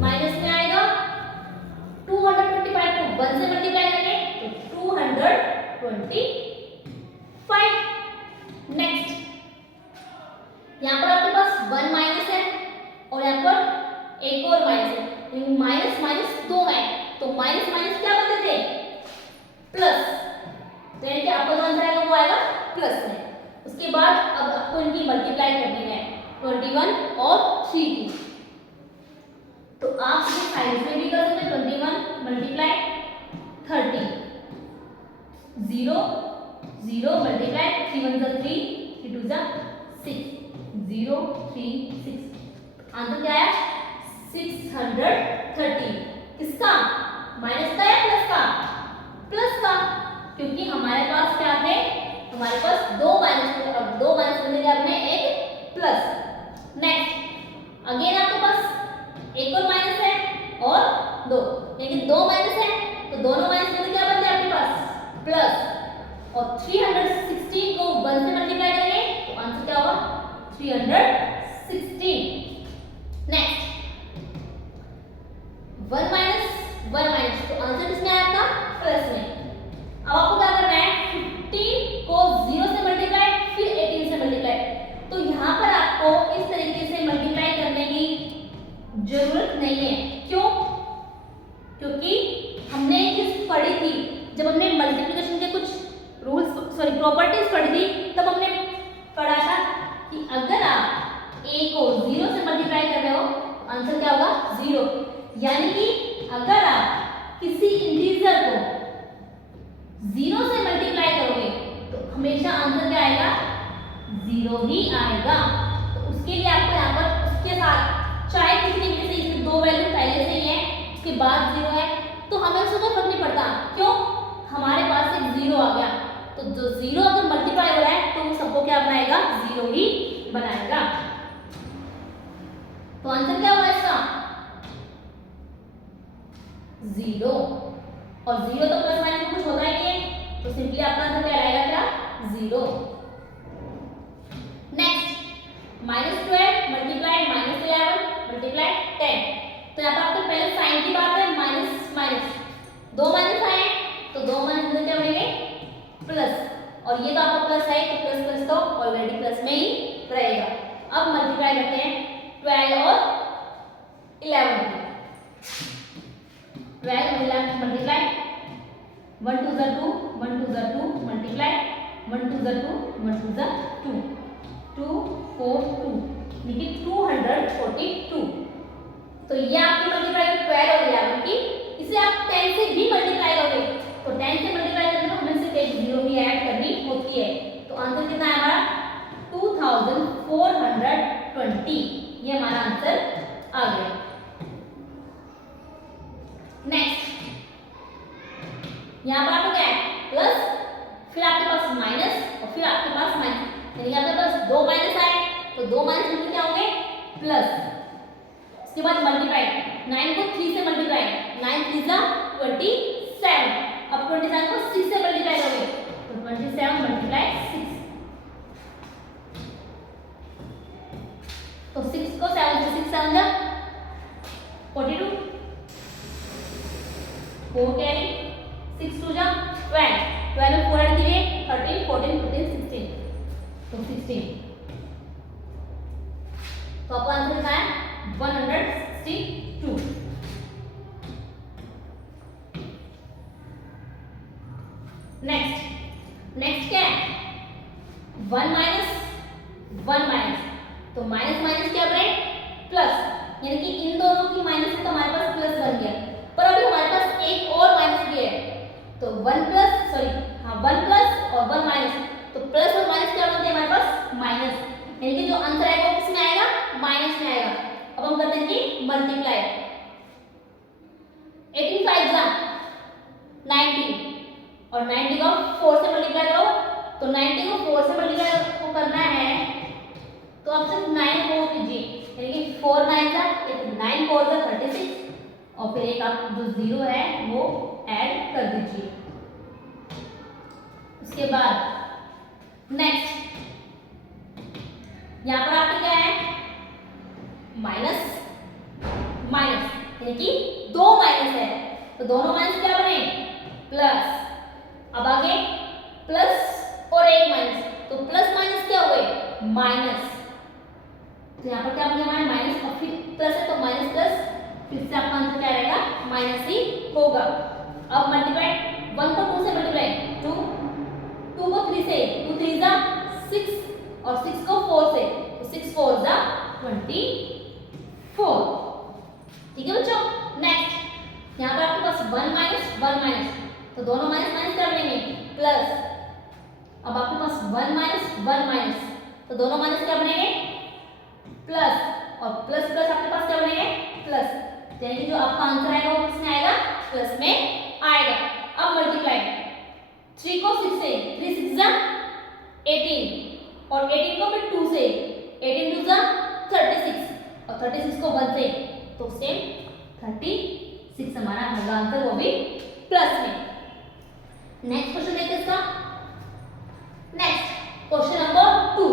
माइनस में आएगा। 225 को 1 से मल्टीप्लाई करेंगे तो 225। नेक्स्ट यहाँ पर आपके पास 1 माइनस है और यहाँ पर एक और माइनस है, माइनस माइनस 2 है, तो माइनस माइनस क्या बनते थे? प्लस। तो यानी कि आपका जो आंसर आएगा वो आएगा प्लस में। उसके उसके बाद अब आपको इनकी मल्टीप्लाई करनी है 21 और 3 की। तो आप इसे साइड में भी कर सकते हैं 21 मल्टीप्लाई 30 0 0 मल्टीप्लाई 3 1 3 3 2 6 0 3 6 आंसर क्या है 630। किसका माइनस का या प्लस का? प्लस का, क्योंकि हमारे पास क्या थे, हमारे पास दो माइनस थे और दो माइनस करने के हमने एक प्लस। नेक्स्ट अगेन आपके पास एक और माइनस है और दो, लेकिन दो माइनस है तो दोनों माइनस करने क्या बनते हैं आपके पास प्लस, और 316 को 1 से मल्टीप्लाई करेंगे तो आंसर क्या होगा 316। नेक्स्ट 1 माइनस 1 माइनस, तो आंसर किसमें आया आपका प्लस में। अब आपको क्या करना है 15 को 0 से मल्टीप्लाई फिर 18 से मल्टीप्लाई। तो यहाँ पर आपको इस तरीके से मल्टीप्लाई करने की जरूरत नहीं है। क्यों? क्योंकि हमने एक चीज पढ़ी थी जब हमने मल्टीप्लिकेशन के कुछ रूल्स प्रॉपर्टीज पढ़ी थी, तब हमने पढ़ा था कि अगर आप a को 0 से मल्टीप्लाई कर रहे हो तो आंसर क्या होगा 0। यानी कि अगर आप किसी इंटीजर को 0 से मल्टीप्लाई करोगे तो हमेशा आंसर क्या आएगा 0 ही आएगा। तो उसके लिए आपको यहाँ पर उसके साथ चाहे कितनी भी से इसमें दो वैल्यू पहले से ही है उसके बाद 0 है तो हमें उससे कोई फर्क नहीं पड़ता। क्यों? हमारे पास एक 0 आ गया, तो जो 0 अगर मल्टीप्लाई हो रहा है तो वो सबको क्या बनाएगा 0 ही बनाएगा। तो आंसर क्या होगा इसका 0, और 0 तो प्लस माइनस में कुछ होता ही नहीं है, तो सिंपली आपका आंसर क्या रहेगा क्या 0। Next -12 multiply -11 multiply 10। तो यहाँ पर आपको पहले साइन की बात है, माइनस माइनस दो माइनस आए तो दो माइनस में क्या बनेंगे प्लस, और ये तो आपका प्लस है तो प्लस प्लस तो ऑलरेडी प्लस में ही रहेगा। अब मल्टीप्लाई करते हैं 12 और 11 को। 12 और 11 मल्टीप्लाई 1 2 2 1 2 2 मल्टीप्लाई 1 2 2 1 2 2 2 4 2 लेकिन 242। तो ये आपकी मल्टीप्लाई 12 और 11 की। इसे आप 10 से भी मल्टीप्लाई करोगे तो 10 से मल्टीप्लाई करने में हमें सिर्फ एक 0 ही ऐड करनी होती है। तो आंसर कितना है हमारा 2420। ये हमारा आंसर आ गया। नेक्स्ट यहाँ पर आपका क्या है प्लस, फिर आपके पास माइनस और फिर आपके पास माइनस, यानी आपके पास दो माइनस आए तो दो माइनस में क्या होंगे प्लस। उसके बाद मल्टीप्लाई 9 को 3 से मल्टीप्लाई 9 3 जा 27। अब 27 को 6 से मल्टीप्लाई करोगे तो 27 मल्टीप्लाई 6, तो 6 को 7 से 6 7 जा 42 4 कैरी 6 2 जा 12 12 में 4 ऐड कीजिए 13 14 15 16 तो 16। तो आपका आंसर कितना है 162। नेक्स्ट क्या है 1 माइनस 1 माइनस, तो माइनस माइनस क्या बने प्लस, यानी कि इन दोनों की माइनस से तो हमारे पास प्लस बन गया। पर अभी हमारे पास एक और माइनस भी है तो 1 प्लस और 1 माइनस, तो प्लस और माइनस क्या बनते हैं हमारे पास माइनस, यानी कि जो आंसर आएगा वो किसमें आएगा माइनस में आएगा। अब हम करते हैं कि मल्टीप्लाई 18 5 जा 90 और 90 को 4 से मल्टीप्लाई करो तो 90 को 4 से मल्टीप्लाई को करना है तो आप सिर्फ 9 4 कीजिए, यानी कि 4 9 जा 9 4 जा 36 और फिर एक आप जो 0 है वो ऐड कर दीजिए। उसके बाद नेक्स्ट यहाँ पर आपके क्या है माइनस माइनस, यानी कि दो माइनस है तो दोनों माइनस क्या बने प्लस। अब आगे प्लस और एक माइनस, तो प्लस माइनस क्या हुए माइनस, तो यहाँ पर क्या बन गया हमारे माइनस और फिर प्लस है तो माइनस प्लस, फिर से आपका आंसर क्या रहेगा माइनस ही होगा। अब मल्टीप्लाई 1 को 2 से मल्टीप्लाई 2 2 को 3 से 2 3 जा 6 24। ठीक है बच्चों। नेक्स्ट यहाँ पर आपके पास 1 माइनस 1 माइनस, तो दोनों माइनस माइनस कर लेंगे प्लस। अब आपके पास 1 माइनस 1 माइनस, तो दोनों माइनस क्या बनेंगे प्लस, और प्लस प्लस आपके पास क्या बनेंगे प्लस, यानी कि जो आपका आंसर आएगा वो किसमें आएगा प्लस में आएगा। अब मल्टीप्लाई 3 को 6 से, 3 6 जा 18, और 18 को फिर 2 से, 18 2 जा 36, और 36 को 1 से, तो सेम 36 हमारा होगा आंसर, वो भी प्लस में। नेक्स्ट क्वेश्चन देखते हैं इसका। Next question number 2,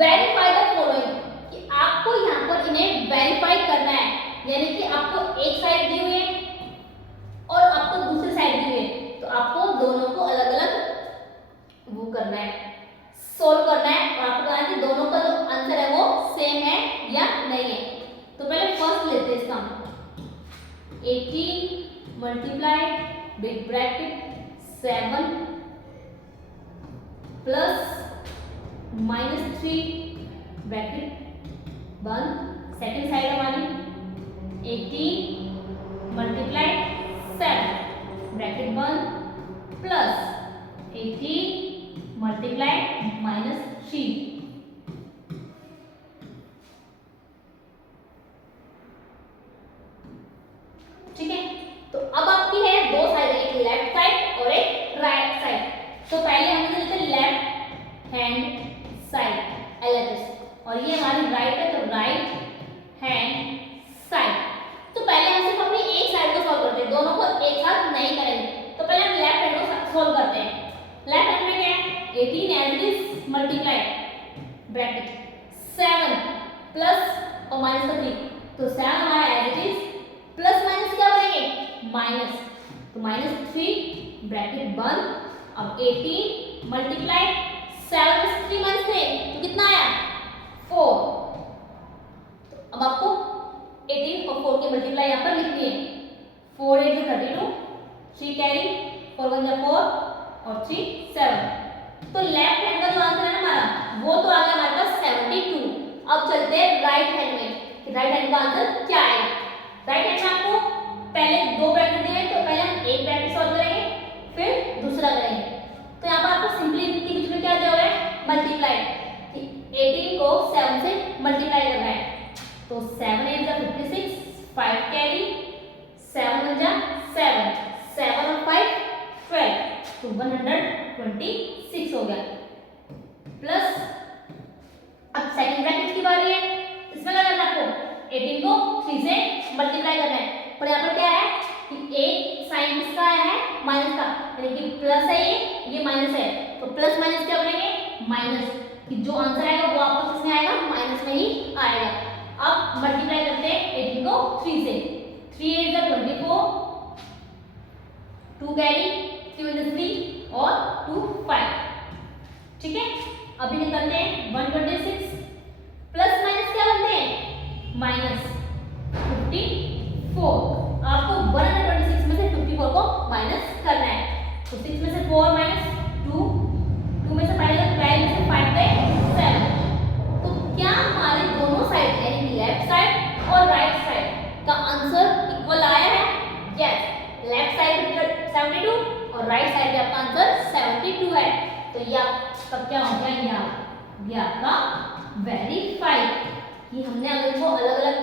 verify the following, कि आपको यहाँ पर इन्हें वेरीफाई करना है, यानी कि आपको एक साइड दी हुई है और आपको दूसरी साइड दी हुई है, तो आपको दोनों को अलग अलग वो करना है, सोल्व करना है, और आपको बताना है कि दोनों का जो आंसर है वो सेम है या नहीं है। तो पहले फर्स्ट लेते हैं इसका, 18 multiply big bracket 7 plus -3 bracket बंद, सेकंड साइड हमारी 18 मल्टीप्लाई 7 ब्रैकेट बंद प्लस 18 मल्टीप्लाई -3। ठीक है, तो अब आपकी है दो साइड, एक लेफ्ट साइड और एक राइट साइड। तो पहले हम लेते हैं लेफ्ट हैंड साइड LHS, और ये हमारी राइट है, तो राइट हैंड साइड। तो पहले हम सिर्फ अपनी एक साइड को सॉल्व करते हैं, दोनों को एक साथ नहीं करेंगे। तो पहले हम लेफ्ट हैंड को सॉल्व करते हैं। लेफ्ट हैंड में क्या है 18 as it is multiply bracket 7 plus और माइनस का 3, तो 7 हमारा as it is, plus minus क्या बनेंगे माइनस, तो -3 ब्रैकेट बंद। अब 18 मल्टीप्लाई 7 में 3 माइनस थे, तो कितना आया 4। तो अब आपको 18 और 4 की मल्टीप्लाई यहाँ पर लिखनी है, 4 8 जो 32, 3 कैरी, 4 1 जा 4 और 3 7। तो लेफ्ट हैंड का जो आंसर है ना हमारा वो तो आ गया हमारे पास 72। अब चलते हैं राइट हैंड में, कि राइट हैंड का आंसर क्या आएगा। राइट हैंड में आपको पहले दो ब्रैकेट दिए हैं, तो पहले हम एक ब्रैकेट सॉल्व करेंगे फिर दूसरा करेंगे। तो यहाँ पर आपको सिंपली इनके बीच में क्या दिया हुआ है मल्टीप्लाई, कि 18 को 7 से मल्टीप्लाई करना है, तो 7 8 जा 56, 5 कैरी, 7 1 जा 7, 7 और 5 12, तो 126 हो गया। प्लस अब सेकंड ब्रैकेट की बारी है, इसमें क्या करना है आपको 18 को 3 से मल्टीप्लाई करना है, पर यहाँ पर क्या है कि एक साइन किसका आया है माइनस का, यानी कि प्लस है ये माइनस है, तो प्लस माइनस क्या बनेंगे माइनस, कि जो आंसर आएगा वो आपको किसमें आएगा माइनस में ही आएगा। अब मल्टीप्लाई करते हैं 18 को 3 से, 3 8 जा 24, 2 कैरी, 3 1 3 और 2 5। ठीक है, अभी निकलते हैं 126, प्लस माइनस क्या बनते हैं माइनस 54। आपको 126 में से 54 को माइनस करना है, तो 6 में से 4 माइनस 2, 2 में से 5 गए 12 में से 5 गए 7। तो क्या हमारे दोनों साइड यानी लेफ्ट साइड और राइट साइड का आंसर इक्वल आया है? यस, लेफ्ट साइड 72 और राइट साइड का आंसर 72 है। तो ये आपका क्या हो गया, ये आपका वेरीफाई, कि हमने अगर इनको अलग अलग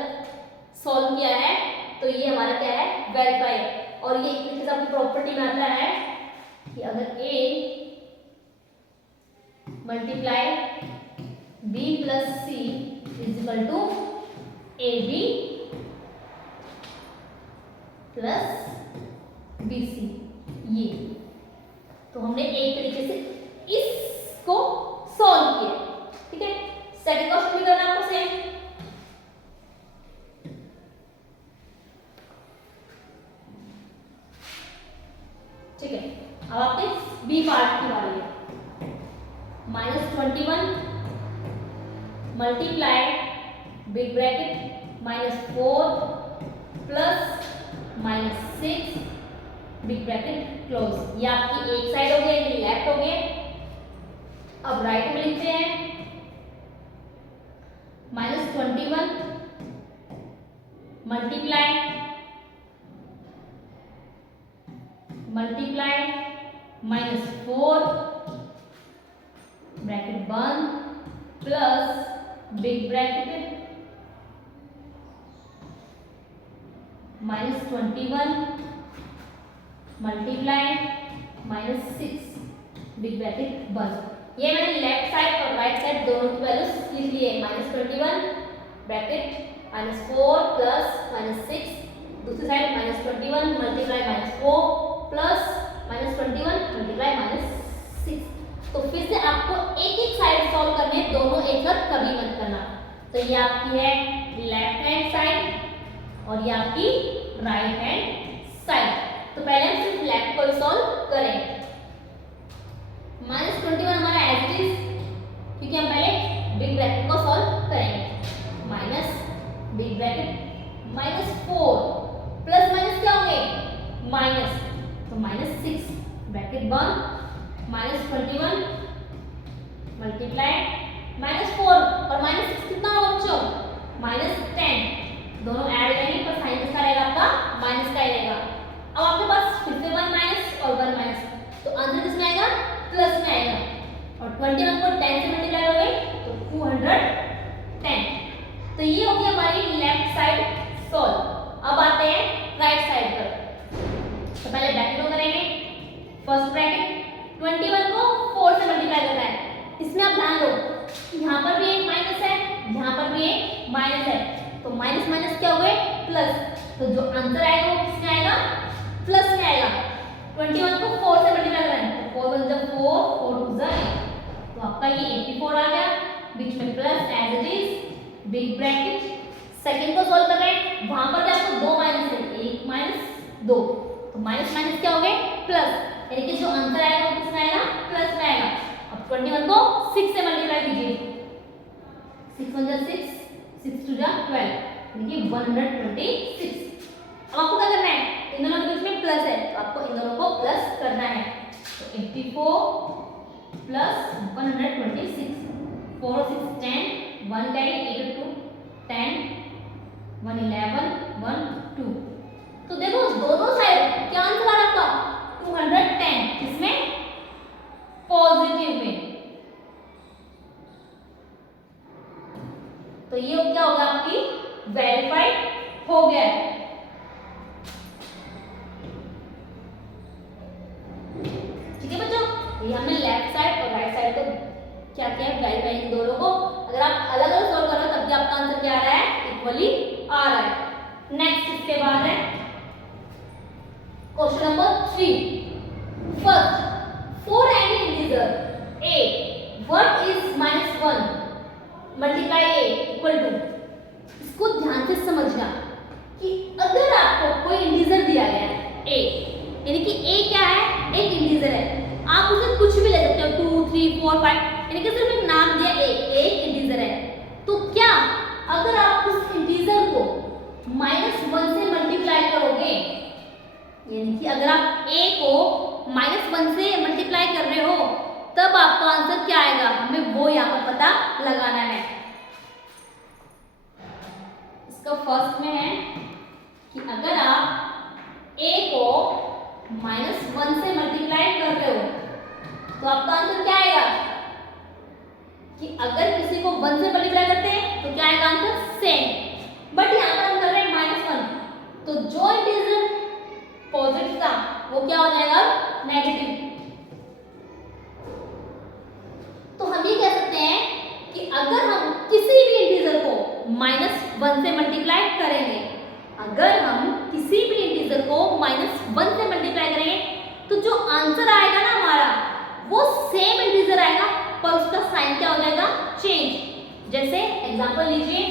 सॉल्व किया है तो ये हमारा क्या है वेरीफाई। और ये एक तरीके से आपकी प्रॉपर्टी में आता है कि अगर a multiply b plus c is equal to ab plus bc, ये तो हमने एक तरीके से इसको सॉल्व किया। ठीक है, सेकंड क्वेश्चन भी करना आपको सेम। ठीक है, अब आपके बी पार्ट की बारी है। -21 multiply big bracket -4 plus -6 big bracket close. ये आपकी एक साइड हो गई, लेफ्ट हो गए। अब राइट में लिखते हैं -21 मल्टीप्लाई -4 ब्रैकेट बंद plus big bracket -21 multiply -6 big bracket बंद। ये मैंने लेफ्ट साइड और राइट साइड दोनों की वैल्यूज लिख ली है। -21 ब्रैकेट -4 प्लस -6, दूसरी साइड -21 मल्टीप्लाई -4 प्लस -21 मल्टीप्लाई -6। तो फिर से आपको एक एक साइड सॉल्व करने, दोनों एक साथ कभी मत करना। तो ये आपकी है लेफ्ट हैंड साइड और ये आपकी राइट हैंड साइड। तो पहले हम सिर्फ लेफ्ट को सॉल्व करेंगे। -21 हमारा एज इट इज, क्योंकि हम पहले बिग ब्रैकेट को सॉल्व करेंगे। Minus big bracket -4 plus minus क्या होंगे माइनस, तो -6 ब्रैकेट बंद -21 मल्टीप्लाई -4 और -6 कितना होगा बच्चों -10, दोनों ऐड हो जाएंगे पर साइन किसका रहेगा आपका माइनस का ही रहेगा। अब आपके पास फिर से 1 माइनस और 1 माइनस, तो आंसर किसमें आएगा प्लस में आएगा। और 21 को 10 से मल्टीप्लाई हो गई तो 210। तो ये हो गई हमारी लेफ्ट साइड सॉल्व। अब आते हैं राइट साइड पर। तो पहले ब्रैकेट को करेंगे। फर्स्ट ब्रैकेट 21 को 4 से मल्टीप्लाई करना है। इसमें आप ध्यान दो, यहाँ पर भी एक माइनस है, यहाँ पर भी एक माइनस है, तो माइनस माइनस क्या हो गए प्लस। तो जो आंसर आएगा वो किसमें आएगा प्लस में आएगा। 21 को 4 से मल्टीप्लाई करना है, तो 4 1 जा 4, 4 2 जा 8, तो आपका ये 84 आ गया। बीच में plus as it is big bracket. Second को सॉल्व कर रहे हैं, वहां पर भी आपको दो माइनस है, 1 माइनस 2, तो माइनस माइनस क्या हो गए प्लस, यानी कि जो आंसर आएगा वो किसमें आएगा प्लस में आएगा। अब 21 को 6 से मल्टीप्लाई कीजिए, 6 1 जा 6, 6 2 जा 12, यानी कि 126। अब आपको क्या करना है, इन दोनों के बीच में प्लस है तो आपको इन दोनों को प्लस करना है। तो 84 प्लस 126, 4 और 6 10, 1 कैरी 8 और 2 10, 1 11 1 2। तो देखो दोनों साइड क्या आंसर आ रहा आपका 210, इसमें पॉजिटिव में। तो ये क्या होगा आपकी वेरीफाइड हो गया है। ठीक है बच्चों, ये हमने लेफ्ट साइड और राइट साइड को क्या किया वेरीफाई दोनों को। अगर आप अलग अलग सॉल्व कर रहे हो तब भी आपका आंसर क्या आ रहा है इक्वली आ रहा है। नेक्स्ट इसके बाद है question number 3। First for any integer a what is -1 multiply a equal to। इसको ध्यान से समझना कि अगर आपको कोई इंटीजर दिया गया है a, यानी कि a क्या है एक इंटीजर है, आप उसे कुछ भी ले सकते हो 2 3 4 5, यानी कि सिर्फ एक नाम दिया a, एक इंटीजर है। तो क्या अगर आप उस इंटीजर को -1 से मल्टीप्लाई करोगे, यानी कि अगर आप a को -1 से मल्टीप्लाई कर रहे हो तब आपका आंसर क्या आएगा, हमें वो यहाँ पर पता लगाना है। इसका फर्स्ट में है कि अगर आप a को -1 से मल्टीप्लाई कर रहे हो तो आपका आंसर क्या आएगा, कि अगर किसी को 1 से मल्टीप्लाई करते हैं तो क्या आएगा आंसर सेम। बट यहाँ पर हम कर रहे हैं -1, तो जो इंटीजर पॉजिटिव था वो क्या हो जाएगा नेगेटिव। तो हम ये कह सकते हैं कि अगर हम किसी भी इंटीजर को -1 से मल्टीप्लाई करेंगे, अगर हम किसी भी इंटीजर को -1 से मल्टीप्लाई करेंगे तो जो आंसर आएगा ना हमारा वो सेम इंटीजर आएगा पर उसका साइन क्या हो जाएगा चेंज। जैसे एग्जांपल लीजिए,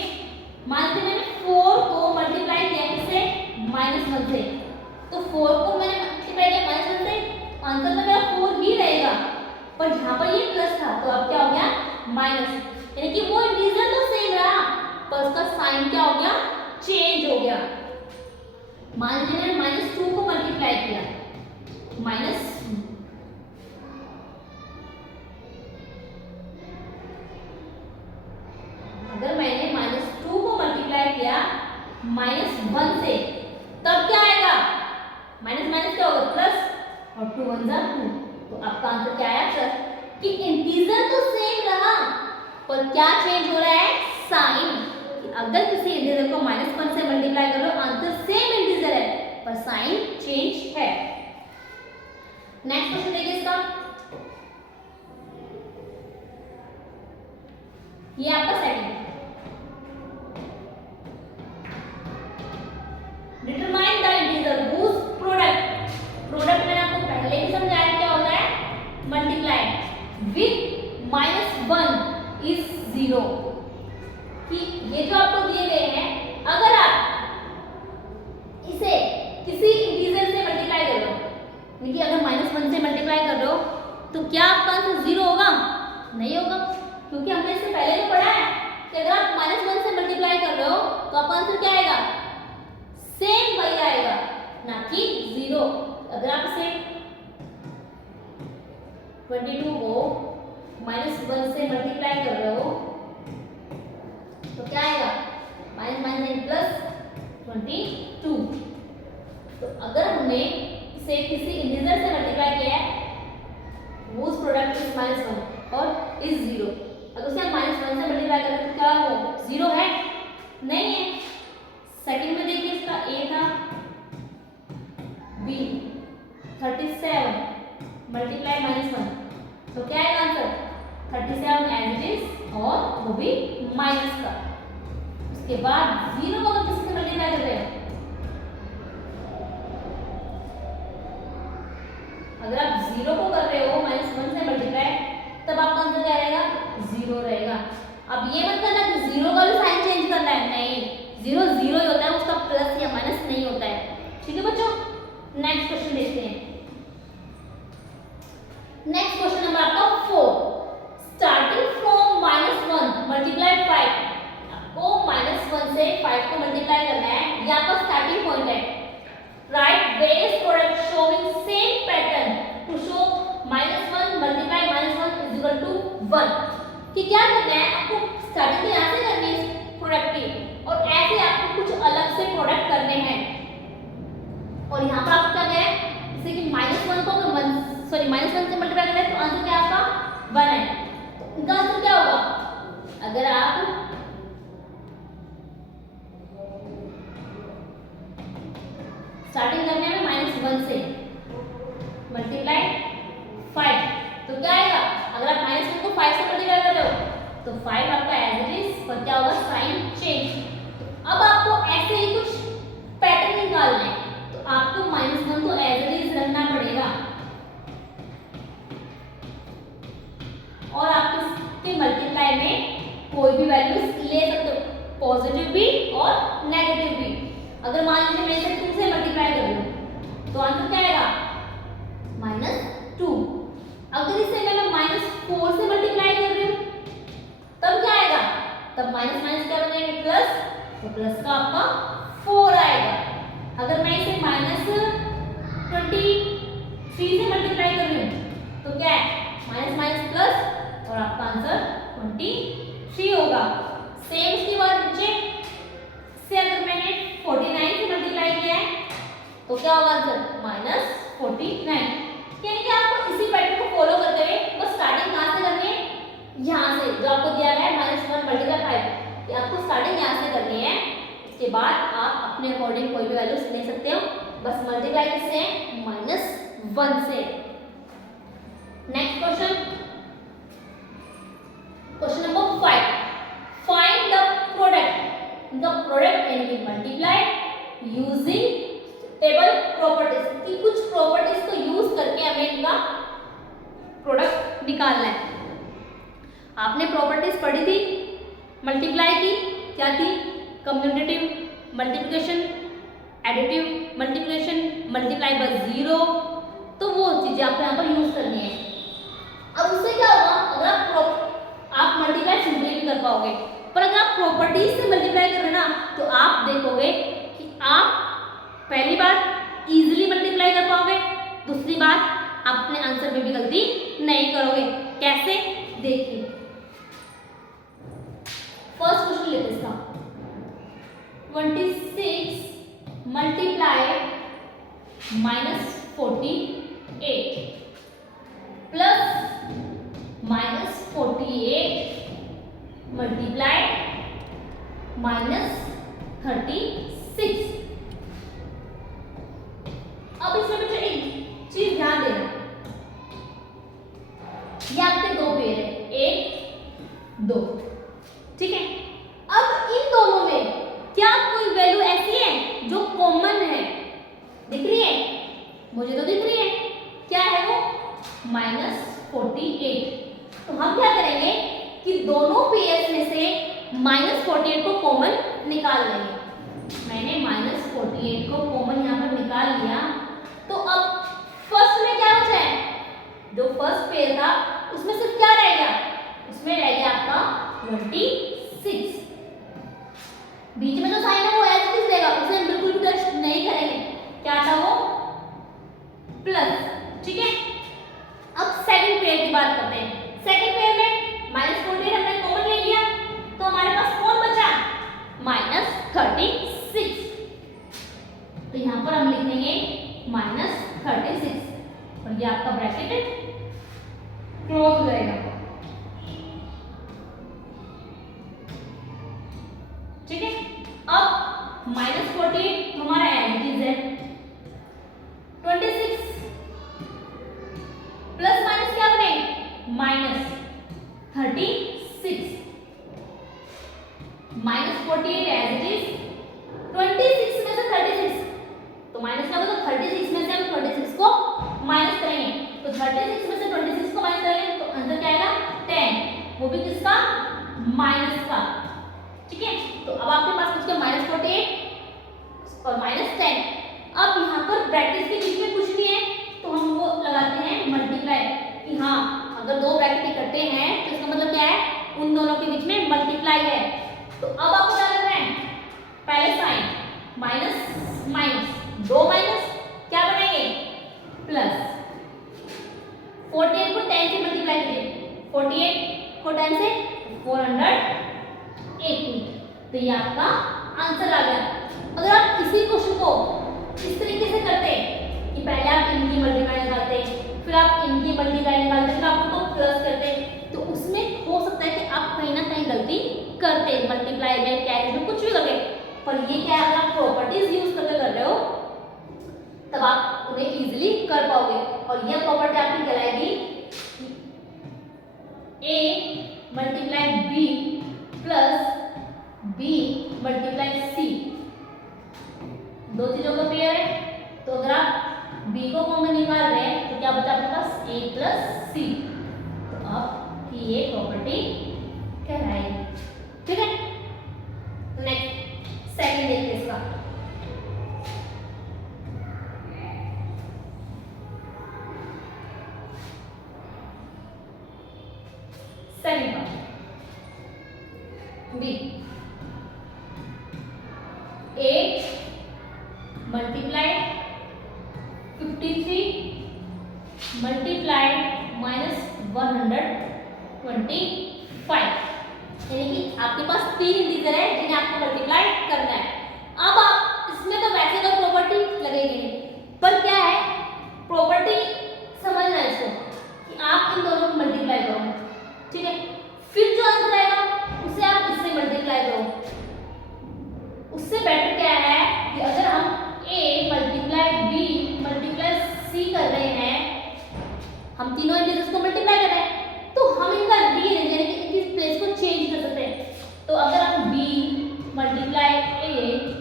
मान लीजिए मैंने 4 को मल्टीप्लाई किया किससे -1 से, तो 4 को मैंने मल्टीप्लाई किया -1 से, आंसर तो मेरा 4 ही रहेगा, पर यहाँ पर ये प्लस था तो अब क्या हो गया माइनस, यानी कि वो इंटीजर तो सेम रहा पर उसका साइन क्या हो गया चेंज हो गया। मान लीजिए मैंने -2 को मल्टीप्लाई किया अगर मैंने -2 को मल्टीप्लाई किया -1 कि इंटीजर तो सेम रहा पर क्या चेंज हो रहा है, साइन। अगर किसी इंटीजर को -1 से मल्टीप्लाई कर लो, आंसर सेम इंटीजर है पर साइन चेंज है। नेक्स्ट क्वेश्चन देखिए इसका, ये आपका second, determine the integer whose product, product मैंने आपको पहले भी समझाया क्या होता है, मल्टीप्लाई विद -1 इज 0। कि ये जो आपको दिए गए हैं, अगर आप इसे किसी इंटीजर से मल्टीप्लाई कर लो, देखिए अगर -1 से मल्टीप्लाई कर लो तो क्या आपका आंसर 0 होगा, नहीं होगा, क्योंकि हमने इससे पहले तो पढ़ा है कि अगर आप -1 से मल्टीप्लाई कर रहे हो तो आपका आंसर क्या आएगा, सेम वही आएगा, ना कि 0। अगर आप इसे 22 को -1 से मल्टीप्लाई कर रहे हो तो क्या आएगा, -22। तो अगर हमने इसे किसी इंटीजर से मल्टीप्लाई किया है, whose प्रोडक्ट इज -1 और इज 0, अगर उसे हम -1 से मल्टीप्लाई करें तो क्या हो, 0 है, नहीं है। सेकंड में देखिए इसका a था, b 37 मल्टीप्लाई -1, तो क्या आएगा आंसर, 37 एज इट इज और वो भी माइनस का। उसके बाद 0 को अगर किसी से मल्टीप्लाई कर रहे हैं, अगर आप 0 को कर रहे हो -1 से मल्टीप्लाई, तब आपका आंसर क्या रहेगा, 0 रहेगा। अब ये मत करना कि 0 का भी साइन चेंज करना है, नहीं, 0 0 ही होता है, उसका प्लस या माइनस नहीं होता है। ठीक है बच्चों, नेक्स्ट क्वेश्चन देखते हैं। नेक्स्ट क्वेश्चन नंबर आपका 4, स्टार्टिंग फ्रॉम -1 मल्टीप्लाई 5, आपको -1 से 5 को मल्टीप्लाई करना है, ये आपका स्टार्टिंग पॉइंट है। Right various product showing same pattern to show -1 multiply -1 is equal to 1। कि क्या करना है, आपको स्टार्टिंग यहाँ से करनी है प्रोडक्ट की, और ऐसे आपको कुछ अलग से प्रोडक्ट करने हैं। और यहाँ पर आपको क्या है, जैसे कि -1 को -1 से मल्टीप्लाई करें तो आंसर क्या आपका 1 है, तो इनका आंसर क्या होगा, अगर आप स्टार्टिंग करने में -1 से मल्टीप्लाई 5, तो क्या आएगा, अगर आप -1 को 5 से मल्टीप्लाई कर रहे हो तो 5 आपका एज इट इज, पर क्या होगा, साइन चेंज। अब आपको ऐसे ही कुछ पैटर्न निकालना है, तो आपको -1 को एज इट इज रखना पड़ेगा, और आप इसके मल्टीप्लाई में कोई भी वैल्यूज ले सकते हो, पॉजिटिव भी और नेगेटिव भी। अगर मान लीजिए मैं इसे 2 से मल्टीप्लाई कर लूं तो आंसर क्या आएगा, -2। अगर इसे मैं -4 से मल्टीप्लाई कर रही हूं तब क्या आएगा, तब माइनस माइनस क्या बनेंगे, प्लस, तो प्लस का आपका 4 आएगा। अगर मैं इसे -23 से मल्टीप्लाई कर रही हूं तो क्या है, माइनस माइनस प्लस, और आपका आंसर 23 होगा। सेम इसके बाद नीचे से अगर मैंने 49 से मल्टीप्लाई किया है तो क्या होगा आंसर, -49। यानी कि आपको इसी पैटर्न को फॉलो करते हुए बस स्टार्टिंग कहां से करनी है, यहाँ से जो आपको दिया गया है -1 मल्टीप्लाई 5, ये आपको स्टार्टिंग यहाँ से करनी है। इसके बाद आप अपने अकॉर्डिंग कोई भी वैल्यूज ले सकते हो, बस मल्टीप्लाई किससे, -1 से। Next question, question number 5, find the product, the product यानी कि मल्टीप्लाई यूजिंग टेबल प्रॉपर्टीज, की कुछ प्रॉपर्टीज को यूज करके हमें इनका प्रोडक्ट निकालना है। आपने प्रॉपर्टीज पढ़ी थी मल्टीप्लाई की, क्या थी, commutative multiplication, additive multiplication, multiply by 0, तो वो चीजें आपको यहाँ पर यूज करनी है। अब उससे क्या होगा, अगर आप मल्टीप्लाई सिंपली भी कर पाओगे, पर अगर आप प्रॉपर्टीज से मल्टीप्लाई कर रहे ना तो आप देखोगे कि आप पहली बार इजीली मल्टीप्लाई कर पाओगे, दूसरी बार आप अपने आंसर में भी गलती नहीं करोगे। कैसे, देखिए फर्स्ट क्वेश्चन लेते इसका, 26 मल्टीप्लाई -48 प्लस 8 मल्टीप्लाई -36। अब इसमें बच्चों एक चीज ध्यान देना, ये आपके दो पेयर है, 1 2, ठीक है। अब इन दोनों में क्या कोई वैल्यू ऐसी है जो कॉमन है? दिख रही है? मुझे तो दिख रही है। क्या है वो? -48। तो हम क्या करेंगे कि दोनों पेयर्स में से -48 को कॉमन निकाल लेंगे। मैंने -48 को कॉमन यहाँ पर निकाल लिया। तो अब फर्स्ट में क्या बचा है? जो फर्स्ट पेयर था उसमें सिर्फ क्या रह गया? उसमें रह गया आपका 26। बीच में जो साइन है वो एज इट इज रहेगा, उसे हम बिल्कुल भी टच नहीं करेंगे। क्या था वो? प्लस, ठीक है। अब सेकंड पेयर की बात करते हैं। सेकंड पेयर में -48 हमने कॉमन ले लिया, तो हमारे पास कौन बचा? -36। तो यहां पर हम लिखेंगे -36 और ये आपका ब्रैकेट क्लोज हो जाएगा, ठीक है। अब -48 हमारा एज इट इज है, 26 प्लस माइनस क्या बने? -36। -48 एज इट इज, 26 में से 36, तो माइनस क्या होगा? 36 में से हम 26 को माइनस करेंगे, तो 36 में से 26 को माइनस करेंगे तो आंसर क्या आएगा? 10, वो भी किसका? माइनस का, ठीक है। तो अब आपके पास बच गया -48 और -10। अब यहाँ पर ब्रैकेट के बीच में कुछ नहीं है तो हम वो लगाते हैं मल्टीप्लाई, कि हाँ अगर दो ब्रैकेट इकट्ठे हैं तो इसका मतलब क्या है? उन दोनों के बीच में मल्टीप्लाई है। तो अब आपको क्या करना है? पहले साइन माइनस माइनस, दो माइनस क्या बनेंगे? प्लस। 48 को 10 से मल्टीप्लाई कीजिए, 48 को 10 से 480, तो ये आपका आंसर आ गया। अगर आप इसी क्वेश्चन को इस तरीके से करते कि पहले आप इनकी मल्टीप्लाई निकालते, फिर आप इनकी मल्टीप्लाई निकालते, फिर आप उनको प्लस करते, तो उसमें हो सकता है कि आप कहीं ना कहीं गलती करते, मल्टीप्लाई में, कैरी में, कुछ भी करते। पर ये क्या है, अगर आप प्रॉपर्टीज यूज करके कर रहे हो तब आप उन्हें इजीली कर पाओगे। और यह प्रॉपर्टी आपकी कहलाएगी A multiply B plus B multiply C। दो चीजों का पेयर है, तो अगर आप B को कॉमन निकाल रहे हैं तो क्या बचा आपके पास? A plus C। तो अब ये प्रॉपर्टी कहलाएगी, ठीक है। नेक्स्ट सेकंड देखते हैं इसका। Second part B, 8 multiply 53 multiply -125, यानी कि आपके पास 3 इंटीजर है जिन्हें आपको मल्टीप्लाई करना है। अब आप इसमें तो वैसे तो प्रॉपर्टी लगेगी, पर क्या है प्रॉपर्टी समझना है इसको कि आप इन दोनों को मल्टीप्लाई करो, ठीक है। फिर जो आंसर आएगा उसे आप इससे मल्टीप्लाई करो। उससे बेटर क्या है कि अगर हम A multiply B multiply C कर रहे हैं, हम तीनों इंटीजर्स को मल्टीप्लाई कर रहे हैं, तो हम इनका रीअरेंज यानी कि इनकी प्लेस को चेंज कर सकते हैं। तो अगर हम B multiply A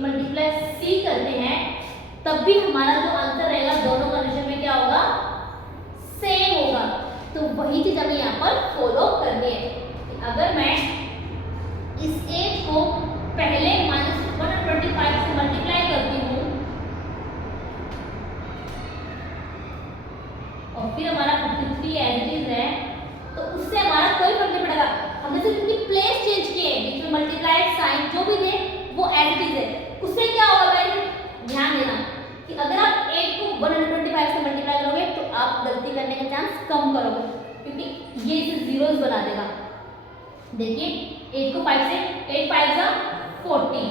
multiply C करते हैं तब भी हमारा जो आंसर रहेगा दोनों कंडीशन में क्या होगा? सेम होगा। तो वही चीज हमें यहाँ पर फॉलो करनी है। अगर मैं इस 8 को पहले -125 से मल्टीप्लाई करती हूँ और फिर हमारा 53 एज इट इज है, तो उससे हमारा कोई फर्क नहीं पड़ेगा। हमने सिर्फ इनकी प्लेस चेंज की है, बीच में मल्टीप्लाई साइन जो भी थे वो एज इट इज है। उससे क्या होगा गाइस? ध्यान देना कि अगर आप 8 को 125 से मल्टीप्लाई करोगे तो आप गलती करने का चांस कम करोगे, क्योंकि ये इसे जीरोस बना देगा। देखिए 8 को 5 से 8 5 जा 40,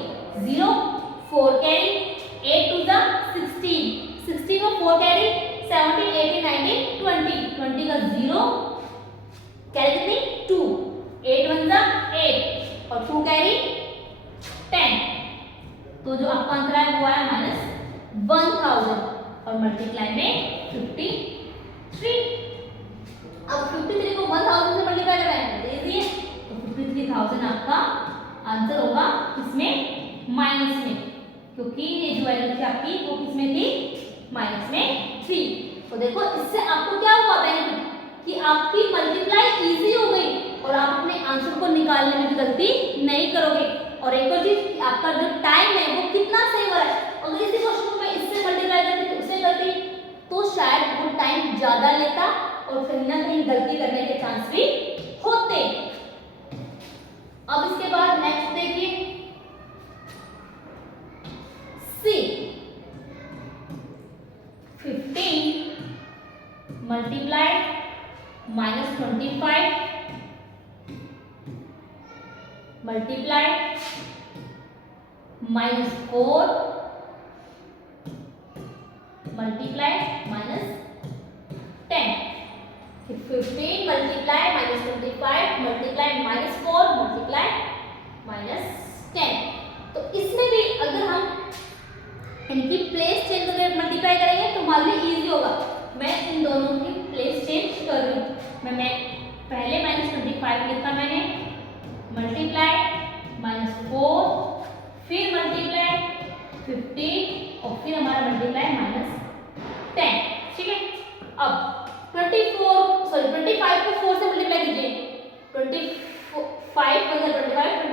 0 4 कैरी, 8 2 जा 16, 16 को 4 कैरी, 17 18 19 20, 20 का 0 कैरी कितनी 2, और मल्टीप्लाई में 53। अब 53 को 1000 से मल्टीप्लाई कराएंगे तो इजी है, तो 53,000 आपका आंसर होगा इसमें माइनस में, क्योंकि ये जो वैल्यू थी आपकी वो किसमें थी, माइनस में 3। तो देखो इससे आपको क्या हुआ बेनिफिट कि आपकी मल्टीप्लाई इजी हो गई और आप अपने आंसर को निकालने में भी गलती नहीं करोगे। और एक और चीज, आपका जो टाइम है वो कितना सेव हो रहा है। अगर इसी क्वेश्चन को मैं इससे मल्टीप्लाई करती उससे करती तो शायद वो टाइम ज्यादा लेता और कहीं ना कहीं गलती करने के चांस भी होते। अब इसके बाद नेक्स्ट देखिए सी, 15 multiply minus 25 multiply -4 multiply -10। 15 multiply -25 multiply -4 multiply -10। तो इसमें भी अगर हम इनकी प्लेस चेंज करके मल्टीप्लाई करेंगे तो हमारे लिए इजी होगा। मैं इन दोनों की प्लेस चेंज कर रही हूँ। मैं पहले -25 लिखा मैंने, मल्टीप्लाई -4 फिर मल्टीप्लाई 15 और फिर हमारा मल्टीप्लाई -10। ठीक है, अब 25 को 4 से मल्टीप्लाई कीजिए। 25 × 25 25 ×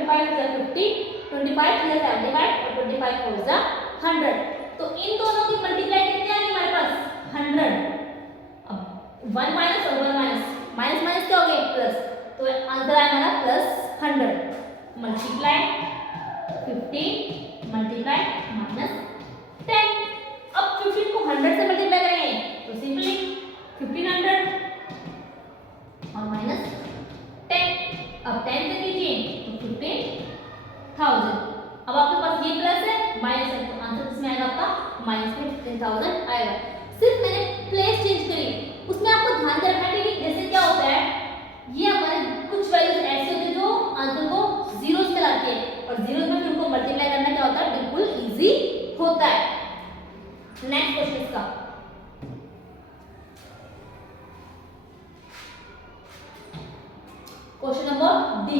50 25 × 75 और 25 × 100। तो इन दोनों की मल्टीप्लाई कितनी आ गई हमारे पास 100। अब 1 माइनस और 1 माइनस माइनस क्या हो गए प्लस, तो आंसर आया हमारा +100 मल्टीप्लाई 15 मल्टीप्लाई -10। अब 15 को 100 से मल्टीप्लाई करेंगे तो सिंपली 1500 और -10। अब 10 से कीजिए तो 15,000। अब आपके पास ये प्लस है माइनस है तो आंसर किसमें आएगा आपका माइनस में 15,000 आएगा। सिर्फ मैंने प्लेस चेंज करी, उसमें आपको ध्यान से रखना है कि जैसे क्या होता है, ये हमारे कुछ वैल्यूज ऐसे होते हैं जो आंसर को जीरोस में लाती है और जीरोस में फिर उनको मल्टीप्लाई करना क्या होता है, बिल्कुल इजी होता है। नेक्स्ट क्वेश्चन का क्वेश्चन नंबर डी।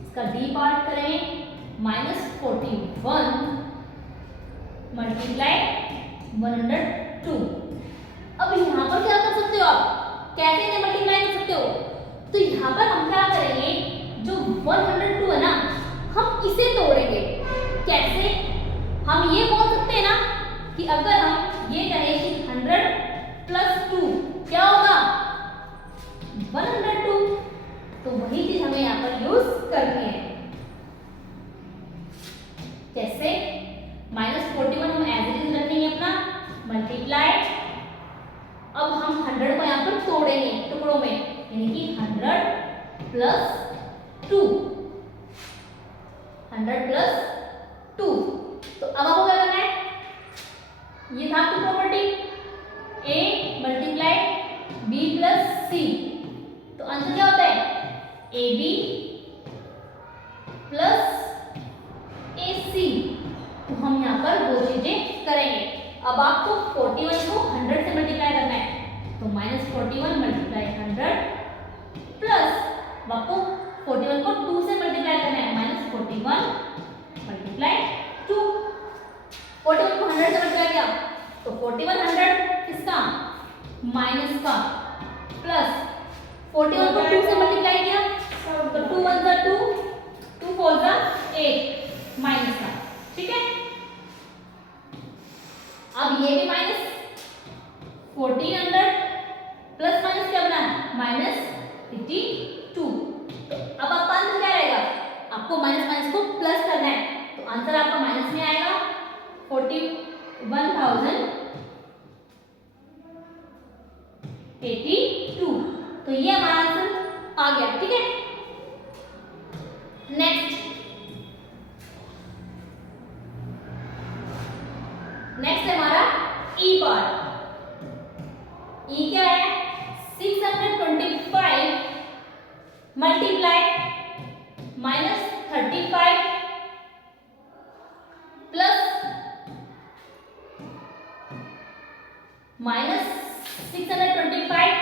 इसका डी पार्ट करें -41 मल्टीप्लाई 102। अब यहाँ पर क्या कर सकते हो आप, कैसे इन्हें मल्टीप्लाई कर सकते हो, तो यहाँ पर हम क्या करेंगे, जो 102 है ना हम इसे तोड़ेंगे। कैसे, हम ये बोल सकते हैं ना कि अगर हम ये करें कि 100 + 2 क्या होगा 102, तो वही चीज हमें यहाँ पर यूज करनी है। कैसे, -41 हम एज इट इज रखेंगे अपना, मल्टीप्लाई, अब हम 100 को यहाँ पर तोड़ेंगे टुकड़ों में, यानी कि 100 + 2 100 + 2। तो अब आपको क्या करना है, ये था आपकी property a multiply b + c, तो आंसर क्या होता है ab + ac। तो हम यहाँ पर वो चीजें करेंगे। अब आपको 41 को 100 से मल्टीप्लाई करना है, तो -41 मल्टीप्लाई 100 प्लस आपको 41 को 2 से मल्टीप्लाई करना है, -41 मल्टीप्लाई 2। 41 को 100 से मल्टीप्लाई किया तो 41 100 किसका माइनस का, प्लस 41 को 2 से मल्टीप्लाई किया तो 2 1 = 2 2 4 = 8 माइनस का। ठीक है, अब ये भी माइनस 1400 प्लस माइनस क्या बना -82। तो अब आपका आंसर क्या रहेगा, आपको माइनस माइनस को प्लस करना है, तो आंसर आपका माइनस में आएगा 41,082। तो ये हमारा आंसर आ गया। ठीक है, नेक्स्ट है हमारा ई पार्ट। ई क्या है, 625 मल्टीप्लाई -35 625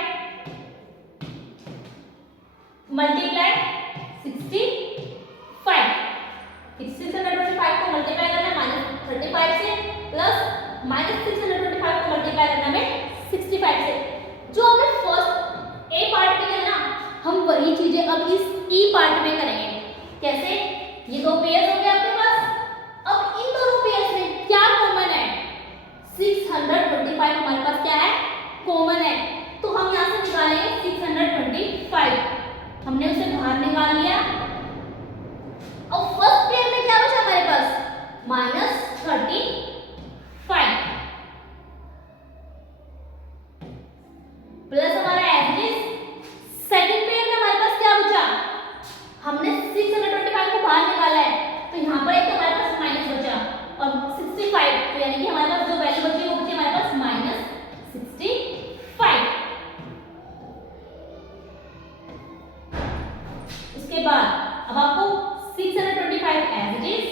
मल्टीप्लाई 65। 625 को मल्टीप्लाई करना है -35 से प्लस -625 को मल्टीप्लाई करना है 65 से। जो हमने फर्स्ट ए पार्ट में किया ना, हम वही चीजें अब इस ई पार्ट में करेंगे। कैसे? ये दो पेयर्स हो गए आपके पास। अब इन दोनों पेयर्स में क्या कॉमन है? 625 हमारे पास क्या है? कॉमन है। तो हम यहां से निकालेंगे 625। हमने उसे बाहर निकाल लिया। और फर्स्ट पेयर में क्या बचा हमारे पास? -35 प्लस हमारा एवरेज। सेकंड पेयर में हमारे पास क्या बचा? हमने 625 को बाहर निकाला है, तो यहाँ पर एक हमारे पास माइनस बचा और 65, तो यानी कि हमारे पास जो वैल्यू बची वो बची हमारे पास -65। उसके बाद अब आपको 625 एज इट इज,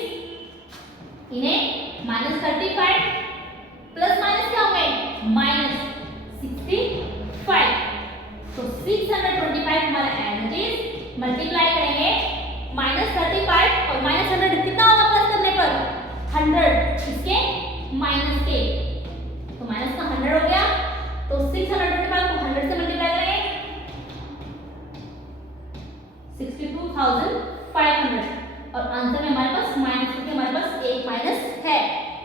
इन्हें -35 प्लस माइनस क्या होंगे? -65। तो 625 हमारा एज इट इज, मल्टीप्लाई करेंगे -35 और -100 कितना होगा प्लस करने पर? 100 इसके माइनस के, तो माइनस का 100 हो गया। तो 625 को 100 से मल्टीप्लाई करेंगे 62,500 और आंसर में हमारे पास माइनस, क्योंकि हमारे पास एक माइनस है।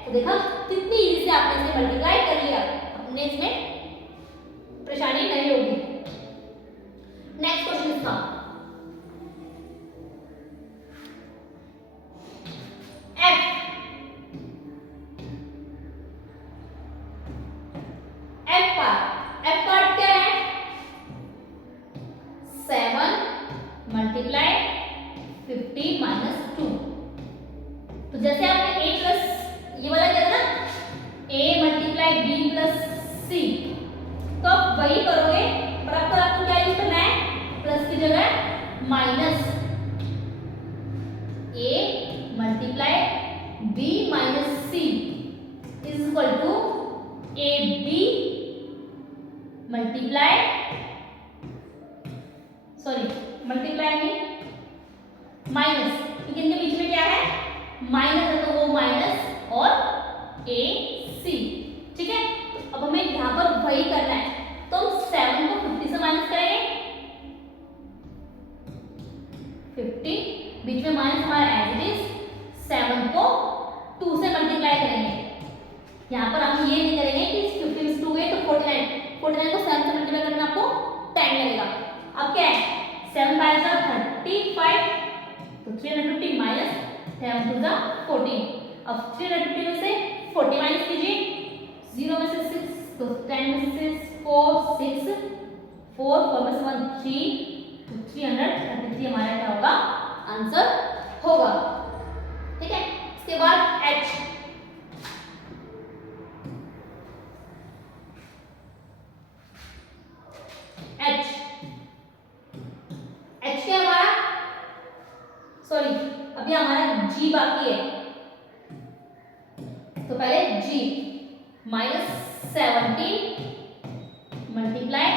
तो देखा कितनी इजी से आपने इसे मल्टीप्लाई कर लिया, अपने इसमें परेशानी नहीं होगी। नेक्स्ट क्वेश्चन इसका एफ पार्ट क्या है? 7 मल्टीप्लाई 50 -2। तो जैसे आपने a प्लस ये वाला क्या था, a multiply b plus c, तो आप वही करोगे पर आपको क्या यूज करना है? प्लस की जगह minus. a multiply b minus c is equal to ab multiply नहीं माइनस, क्योंकि इनके बीच में क्या है? माइनस है, तो वो माइनस और ए सी। ठीक है, अब हमें यहाँ पर वही करना है, तो हम 7 को 50 से माइनस करेंगे 50, बीच में माइनस हमारा एज इट इज, 7 को 2 से मल्टीप्लाई करेंगे। यहाँ पर हम ये नहीं करेंगे कि 50 में 2 गए तो 49 को 7 से मल्टीप्लाई करने में आपको टाइम लगेगा। अब क्या है? 7 बाय 35, तो 350 माइनस 7 टू 14। अब 350 में से 40 माइनस कीजिए, 0 में से 6, तो 10 में से 4 6 4 में से 1 3, तो 333 हमारा क्या होगा? आंसर होगा। ठीक है, इसके बाद h क्या हमारा? सॉरी, अभी हमारा g बाकी है, तो पहले g -17 मल्टीप्लाई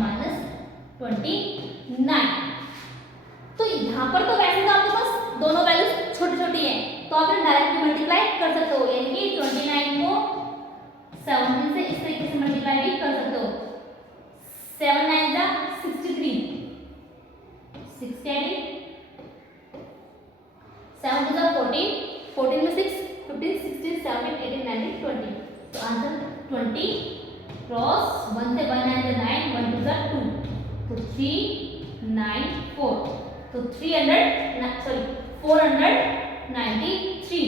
-29। तो यहाँ पर तो वैसे तो आपके पास दोनों वैल्यूज छोटी छोटी हैं, तो आप डायरेक्टली मल्टीप्लाई कर सकते हो, यानी कि 29 को 17 से इस तरीके से मल्टीप्लाई भी कर सकते हो। 7 9 जा 63, 6 कैरी, 7 टू 14, 14 में 6, 15 16 17 18 19 20। तो आंसर 20 क्रॉस 1 से 1 9 1 टू 2, तो 3 9 4, तो 493।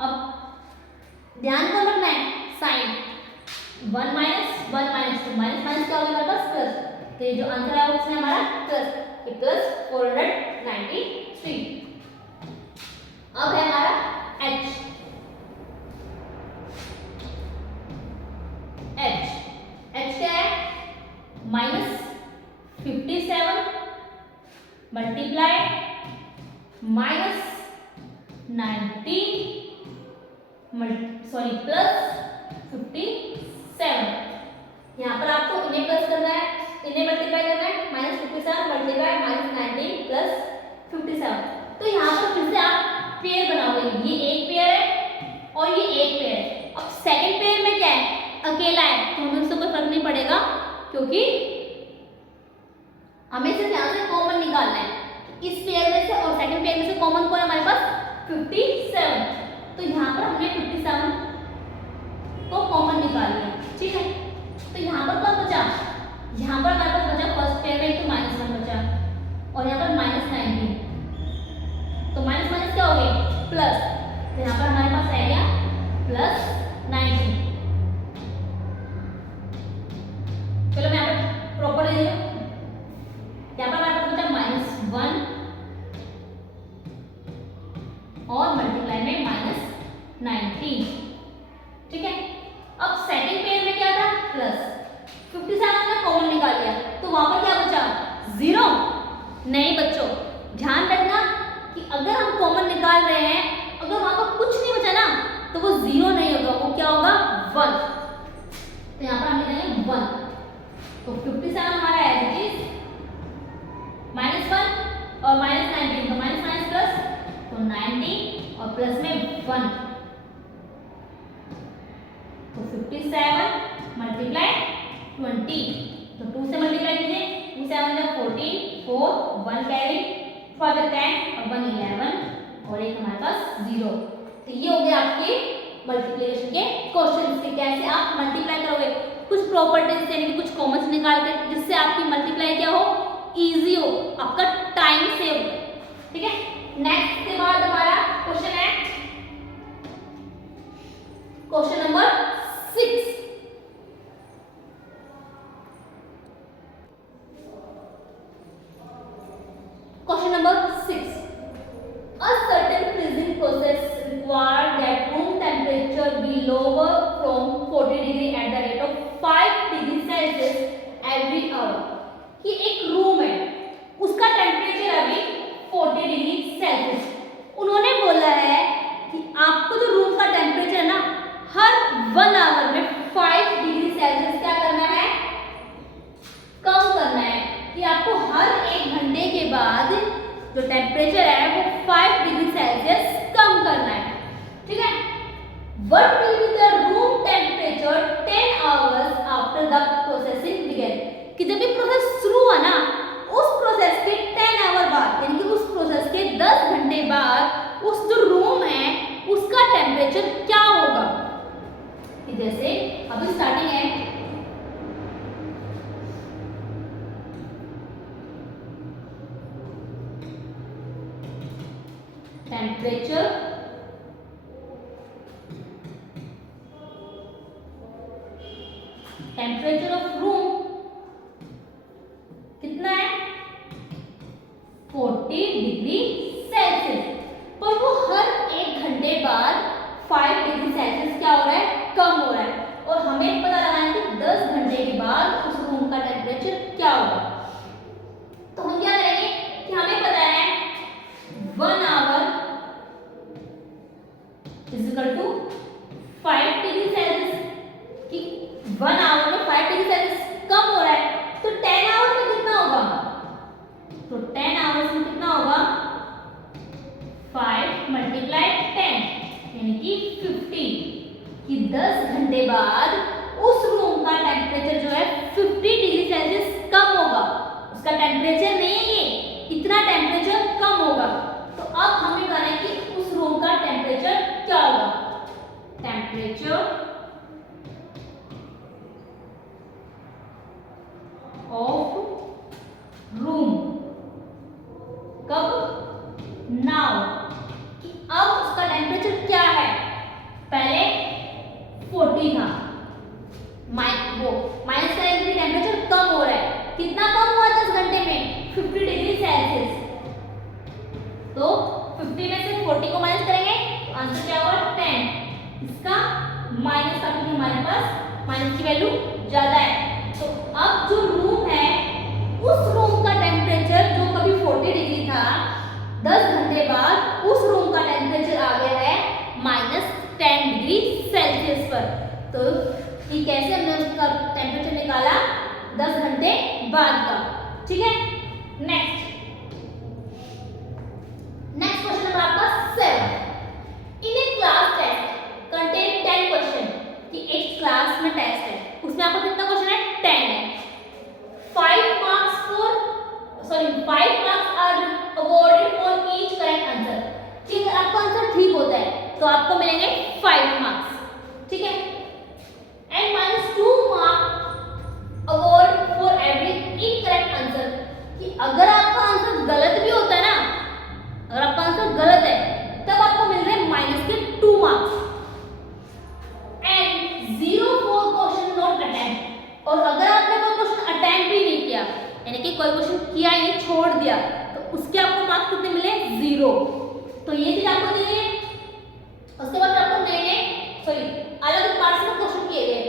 अब ध्यान को रखना है साइन 1 माइनस 1 माइनस, तो माइनस माइनस क्या होगा हमारे पास? प्लस। तो ये जो आंसर है उसमें हमारा प्लस, ये प्लस 493। अब है हमारा h क्या है? -57 मल्टीप्लाई -19 प्लस 57। यहाँ पर आपको कितने मल्टीप्लाई करना है, -57 मल्टीप्लाई -19 प्लस 57। तो यहाँ पर फिर से आप पेयर बनाओगे, ये एक पेयर है और ये एक पेयर है। अब सेकंड पेयर में क्या है, अकेला है, तो हमें उससे कोई फर्क नहीं पड़ेगा, क्योंकि हमें सिर्फ यहाँ से कॉमन निकालना है। इस पेयर में से और सेकंड पेयर में से कॉमन कौन है हमारे पास, 57। तो यहाँ पर हमने 57 को कॉमन निकाल लिया, ठीक है। तो यहाँ पर कौन बचा, यहाँ पर हमारे पास बचा फर्स्ट पेयर में तो -1 बचा और यहाँ पर -19, तो माइनस माइनस क्या हो गए प्लस, तो यहाँ पर हमारे पास रह गया +19। चलो मैं यहाँ पर प्रॉपर ले लूँ, यहाँ पर हमारे पास बचा -1 और मल्टीप्लाई में -19, ठीक है। अब सेकंड पेयर में क्या था, प्लस 57 हमने कॉमन निकाल लिया, तो वहां पर क्या बचा, 0। नहीं बच्चों, ध्यान रखना कि अगर हम कॉमन निकाल रहे हैं, अगर वहां पर कुछ नहीं बचा ना, तो वो 0 नहीं होगा, वो क्या होगा 1। तो यहाँ पर हम लिखेंगे 1, तो 57 हमारा एज इट इज -1 और -19, तो माइनस माइनस प्लस, तो 19 और प्लस में 1, तो 57 मल्टीप्लाई 20, तो 2 से मल्टीप्लाई कीजिए, 2 से 14, 4 1 कैरी फॉर द 10 और 1 11 और एक हमारे पास 0। तो ये हो गए आपके मल्टीप्लिकेशन के क्वेश्चन के कैसे आप मल्टीप्लाई करोगे, कुछ प्रॉपर्टीज यानी कि कुछ कॉमन्स निकाल कर, जिससे आपकी मल्टीप्लाई क्या हो, इजी हो, आपका टाइम सेव हो, ठीक है। नेक्स्ट के बाद हमारा क्वेश्चन है question number 6। Question number 6. A certain freezing process required that room temperature be lower from 40 degree at the rate of 5 degree Celsius every hour. कि एक रूम है, उसका टेम्परेचर अभी 40 डिग्री सेल्सियस। उन्होंने बोला है कि आपको जो रूम का टेम्परेचर है ना, हर 1 आवर में 5 डिग्री सेल्सियस क्या करना है, कम करना है, कि आपको हर 1 घंटे के बाद जो टेम्परेचर है वो 5 डिग्री सेल्सियस कम करना है, ठीक है। What will be the room temperature 10 hours after the processing began? कि जब ये प्रोसेस शुरू हुआ ना, उस प्रोसेस के 10 आवर बाद, यानी कि उस प्रोसेस के 10 घंटे बाद उस जो रूम है उसका टेम्परेचर क्या होगा। कि जैसे अभी स्टार्टिंग है, टेम्परेचर ऑफ रूम कितना है, 40 डिग्री सेल्सियस, पर वो हर 1 घंटे बाद 5 डिग्री सेल्सियस क्या हो रहा है, कम हो रहा है। और हमें पता लगाना है कि 10 घंटे के बाद उस रूम का टेम्परेचर क्या होगा। तो हम क्या करेंगे कि हमें पता है 1 hour is equal to 5 degree Celsius, कि 1 आवर में 5 डिग्री सेल्सियस कम हो रहा है, तो 10 आवर में कितना होगा, तो 10 आवर्स में कितना होगा, 5 मल्टीप्लाई 10 यानी कि 50, कि 10 घंटे बाद उस रूम का टेम्परेचर जो है 50 डिग्री सेल्सियस कम होगा। उसका टेम्परेचर नहीं है ये, इतना टेम्परेचर कम होगा। तो अब हमें कहना है कि उस रूम का टेम्परेचर क्या होगा, टेम्परेचर ऑफ रूम कब, नाउ, कि अब उसका टेम्परेचर क्या है, पहले 40 था, माइनस का डिग्री टेम्परेचर कम हो रहा है, कितना कम हुआ 10 घंटे में, 50 डिग्री सेल्सियस। तो 50 में से 40 को माइनस करेंगे तो आंसर क्या होगा 10, इसका माइनस का, क्योंकि हमारे पास माइनस की वैल्यू ज्यादा है। तो अब जो रूम है उस रूम का टेम्परेचर जो कभी 40 डिग्री था, 10 घंटे बाद उस रूम का टेम्परेचर आ गया है -10 डिग्री सेल्सियस पर। तो ये कैसे हमने उसका टेम्परेचर निकाला, 10 घंटे बाद ठीक है। नेक्स्ट क्वेश्चन नंबर आपका 7। इन ए क्लास टेस्ट कंटेन 10 क्वेश्चन, कि एक क्लास में टेस्ट है उसमें आपको कितना क्वेश्चन है, 10 है। 5 marks are awarded for each correct answer, ठीक है। आपका आंसर ठीक होता है तो आपको मिलेंगे 5 मार्क्स, ठीक है। And -2 marks award for every incorrect answer, कि अगर आपका आंसर गलत भी होता है ना, अगर आपका आंसर गलत है तब आपको मिल रहे हैं -2 marks. And 0 for question not attempt, और अगर आपने कोई क्वेश्चन अटेम्प्ट ही नहीं किया, यानी कि कोई क्वेश्चन किया ही नहीं, छोड़ दिया, तो उसके आपको मार्क्स कितने मिले, 0। तो ये चीज आपको दी है। उसके बाद आपको अलग पार्ट्स में क्वेश्चन किए गए,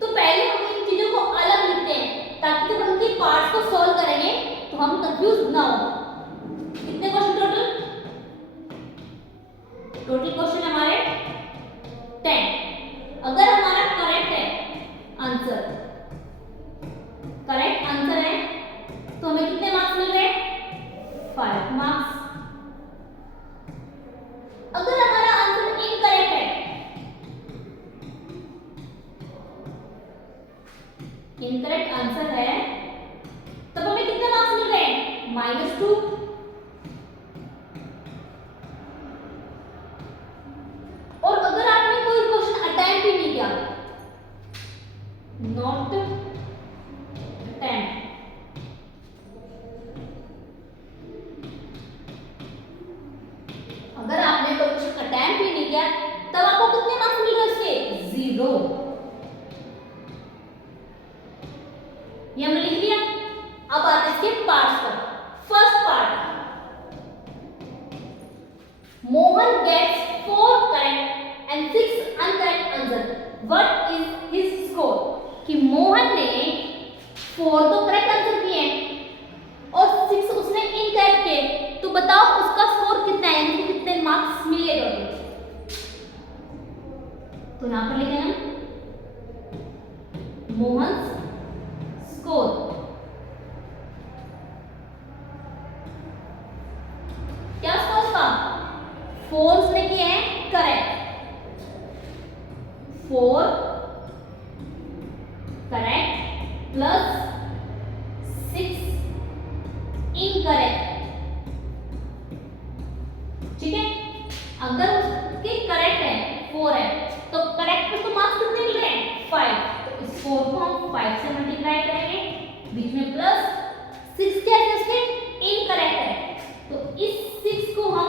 तो पहले हम इन चीजों को अलग लिखते हैं ताकि जब हम उनके पार्ट्स को सॉल्व करेंगे तो हम कंफ्यूज ना हो। कितने क्वेश्चन टोटल क्वेश्चन हमारे 10। अगर हमारा करेक्ट आंसर है तो हमें कितने मार्क्स मिल रहे हैं, 5 मार्क्स। अगर हमारा आंसर इनकरेक्ट है, इनकरेक्ट आंसर है, तब हमें कितने मार्क्स मिल रहे हैं, -2। और अगर आपने कोई क्वेश्चन अटेम्प्ट ही नहीं किया, नॉट अटेम्प्ट, अगर आपने कोई क्वेश्चन अटेम्प्ट ही नहीं किया तब आपको कितने मार्क्स मिल रहे हैं, 0। ये हमने लिख लिया। अब आते हैं इसके पार्ट्स पर। First part, Mohan gets 4 correct and 6 incorrect answer, what is his score, कि मोहन ने 4 तो करेक्ट आंसर किए और 6 उसने इनकरेक्ट किए, तो बताओ उसका स्कोर कितना है, यानी कितने मार्क्स मिले टोटल। तो यहां पर लिखे हम मोहन स्कोर, क्या स्कोर का, 4 उसने किए हैं करेक्ट, 4 करेक्ट प्लस 6 इनकरेक्ट, ठीक है। अगर उसके करेक्ट है 4 है तो करेक्ट पे उसको मार्क्स कितने मिल रहे हैं, 5। तो इस 4 को हम 5 से मल्टीप्लाई करेंगे, बीच में प्लस 6 क्या है उसके इनकरेक्ट है, तो इस 6 को हम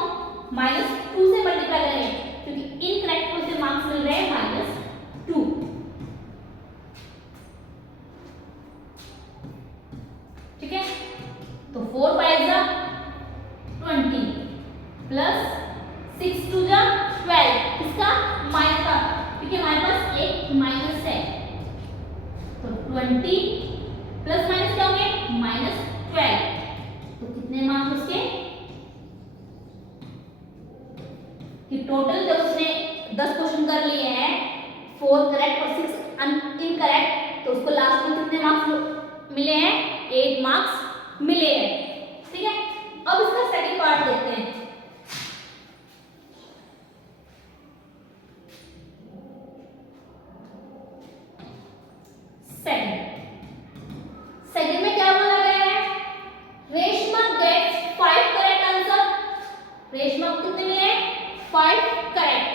-2 से मल्टीप्लाई करेंगे क्योंकि इनकरेक्ट पे उसे मार्क्स मिल रहे हैं -2, ठीक है। तो 4 5 जा 20 प्लस 6 2 जा 12, इसका माइनस का, क्योंकि हमारे पास एक माइनस है, तो 20 प्लस माइनस क्या होंगे, -12। तो कितने मार्क्स उसके, कि टोटल जब उसने 10 क्वेश्चन कर लिए हैं, 4 करेक्ट और 6 इनकरेक्ट, तो उसको लास्ट में कितने मार्क्स मिले हैं, 8 मार्क्स मिले हैं, ठीक है। अब इसका सेकंड पार्ट देखते हैं। सेकंड में क्या बोला गया है, Reshma gets 5 correct answer, Reshma को कितने मिले, 5 करेक्ट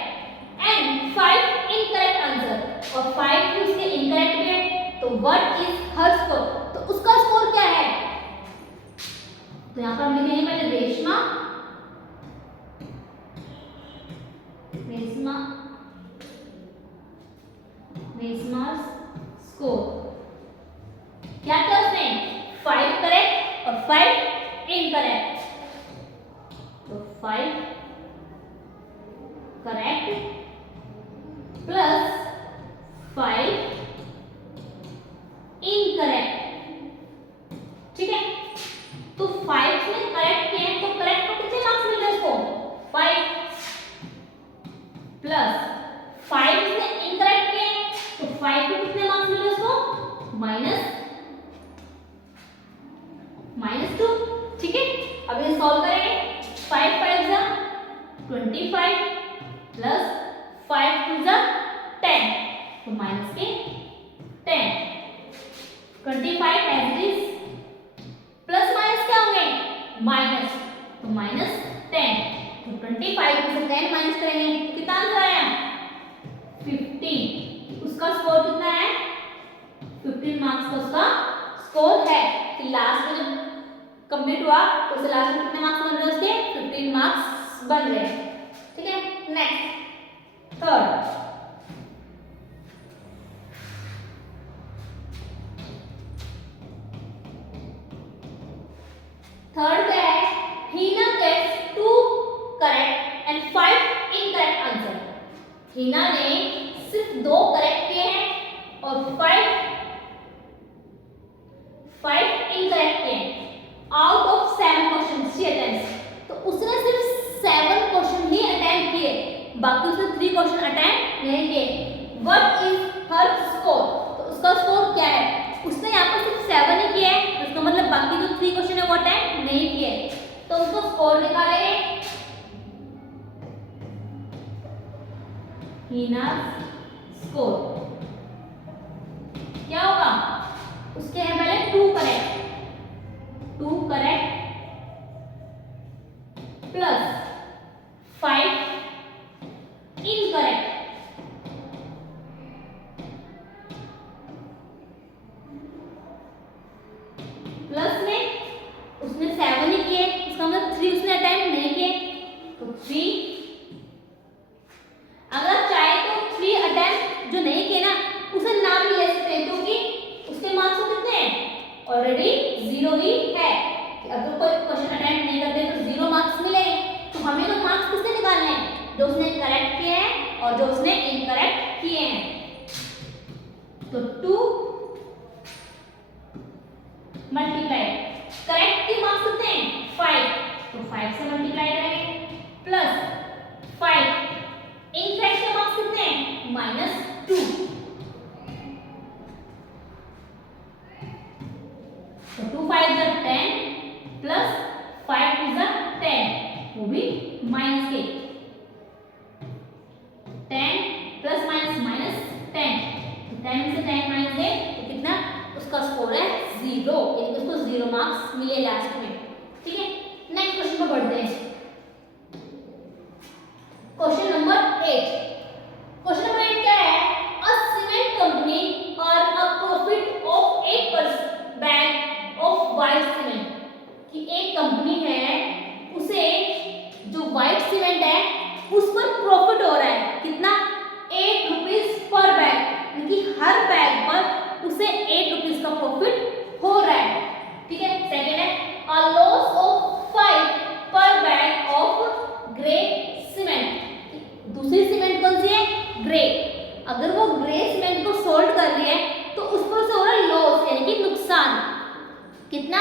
एंड 5 इनकरेक्ट आंसर, और 5 भी उसके इनकरेक्ट है, तो व्हाट इज हर स्कोर, तो उसका स्कोर क्या है। तो यहां पर हम लिखेंगे पहले रेशमा स्कोर, क्या क्या उसने 5 करेक्ट और 5 इनकरेक्ट, तो 5 करेक्ट प्लस 5 इनकरेक्ट, ठीक है। तो 5 में करेक्ट किए हैं, तो करेक्ट को कितने मार्क्स मिल रहे हैं इसको, 5 प्लस 5 से इनकरेक्ट किए तो 5 को कितने मार्क्स मिल रहे हैं इसको, इसे सॉल्व करेंगे। 5 5 जा 25 प्लस 5 2 जा 10, तो माइनस के 10। 25 as it is, plus minus क्या होंगे माइनस, तो माइनस 10। तो 25 में से 10 माइनस करेंगे तो कितना आंसर आया 15। उसका स्कोर कितना है 15 मार्क्स का उसका स्कोर है। कि लास्ट में जब कंप्लीट हुआ तो उसे लास्ट में कितने मार्क्स बन रहे हैं उसके 15 मार्क्स बन रहे हैं। ठीक है, नेक्स्ट थर्ड। थर्ड क्या है, Heena gets 2 correct and 5 incorrect answer. Heena ने सिर्फ 2 करेक्ट किए हैं और 5 इनकरेक्ट किए हैं out of 7 question she attempts. तो उसने सिर्फ 7 क्वेश्चन ही अटेम्प्ट किए, बाकी उसने 3 क्वेश्चन अटेम्प्ट नहीं किए। व्हाट इज हर स्कोर, तो उसका स्कोर क्या है, उसने यहाँ पर सिर्फ 7 ही किए हैं, इसका मतलब बाकी जो 3 क्वेश्चन है वो अटेम्प्ट नहीं किए, तो उसको स्कोर निकालेंगे। हीना स्कोर क्या होगा, उसके हैं पहले 2 करेक्ट प्लस 5 इनकरेक्ट, प्लस में उसने 7 ही किए, इसका मतलब 3 उसने अटेम्प्ट नहीं किए, तो 3। अगर आप चाहे तो 3 अटेम्प्ट जो नहीं किए ना उसे ना भी ले सकते हैं, क्योंकि उसके मार्क्स कितने हैं ऑलरेडी 0 ही है। अगर कोई क्वेश्चन अटेम्प्ट नहीं करते तो 0 मार्क्स मिलेंगे। तो हमें तो मार्क्स किससे निकालने हैं, जो उसने करेक्ट किए हैं और जो उसने इनकरेक्ट किए हैं। तो 2 मल्टीप्लाई, करेक्ट के मार्क्स कितने हैं 5, तो 5 से मल्टीप्लाई करेंगे प्लस 5, इनकरेक्ट के मार्क्स कितने हैं -2, तो 2 5 जा 10 प्लस 5 2 जा 10, वो भी माइनस के 10 प्लस माइनस -10, तो 10 में से 10 माइनस दे तो कितना उसका स्कोर है 0, यानी कि उसको 0 मार्क्स मिले लास्ट में। ठीक है, नेक्स्ट क्वेश्चन पर बढ़ते हैं। Question number 8। क्वेश्चन नंबर 8 क्या है, a cement company earn a profit of 8 bag of white cement. कि एक कंपनी है उसे जो व्हाइट सीमेंट है उस पर प्रॉफिट हो रहा है, कितना 8 रुपीज पर बैग, यानी कि हर बैग पर उसे 8 रुपीज का प्रॉफिट हो रहा है। ठीक है, सेकंड है अ लॉस ऑफ 5 पर बैग ऑफ ग्रे सीमेंट। दूसरी सीमेंट कौन सी है ग्रे, अगर वो ग्रे सीमेंट को सोल्ड कर रही है तो उस पर उसे हो रहा है लॉस, यानी कि नुकसान, कितना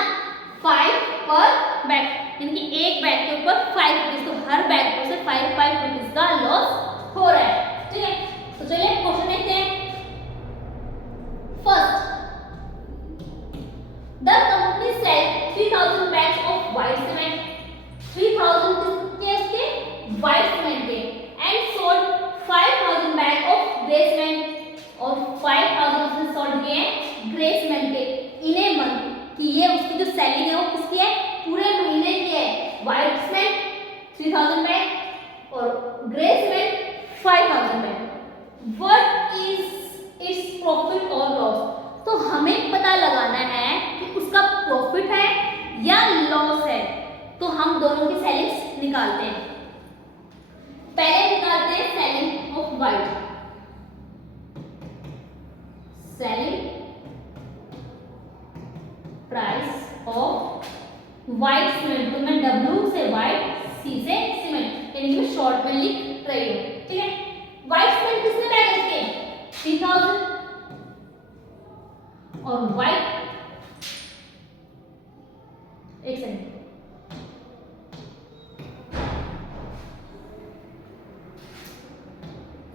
5 पर बैग, यानी कि एक बैग के ऊपर 5 रुपीज, तो हर बैग पर उसे 5 रुपीज का लॉस हो रहा है। ठीक है, तो चलिए क्वेश्चन देखते हैं। First, the company sell 3000 bags of white cement, 3000 किसके उसके व्हाइट सीमेंट के, and sold 5000 bag of grey cement, और 5000 उसने सोल्ड किए हैं ग्रे सीमेंट के इन ए मंथ। कि ये उसकी जो सेलिंग है वो किसकी है पूरे महीने की है। व्हाइट सीमेंट 3000 बैग और grey cement 5000 bag. What is its profit और लॉस, तो हमें पता लगाना है कि उसका प्रॉफिट है या लॉस है। तो हम दोनों की सेलिंग्स निकालते हैं। पहले निकालते हैं selling of white, selling price of white cement, तो मैं W से व्हाइट, C से सीमेंट, यानी कि मैं शॉर्ट में लिख रही हूँ। ठीक है, व्हाइट सीमेंट कितने बैग इसके 3000 और व्हाइट, एक सेकंड,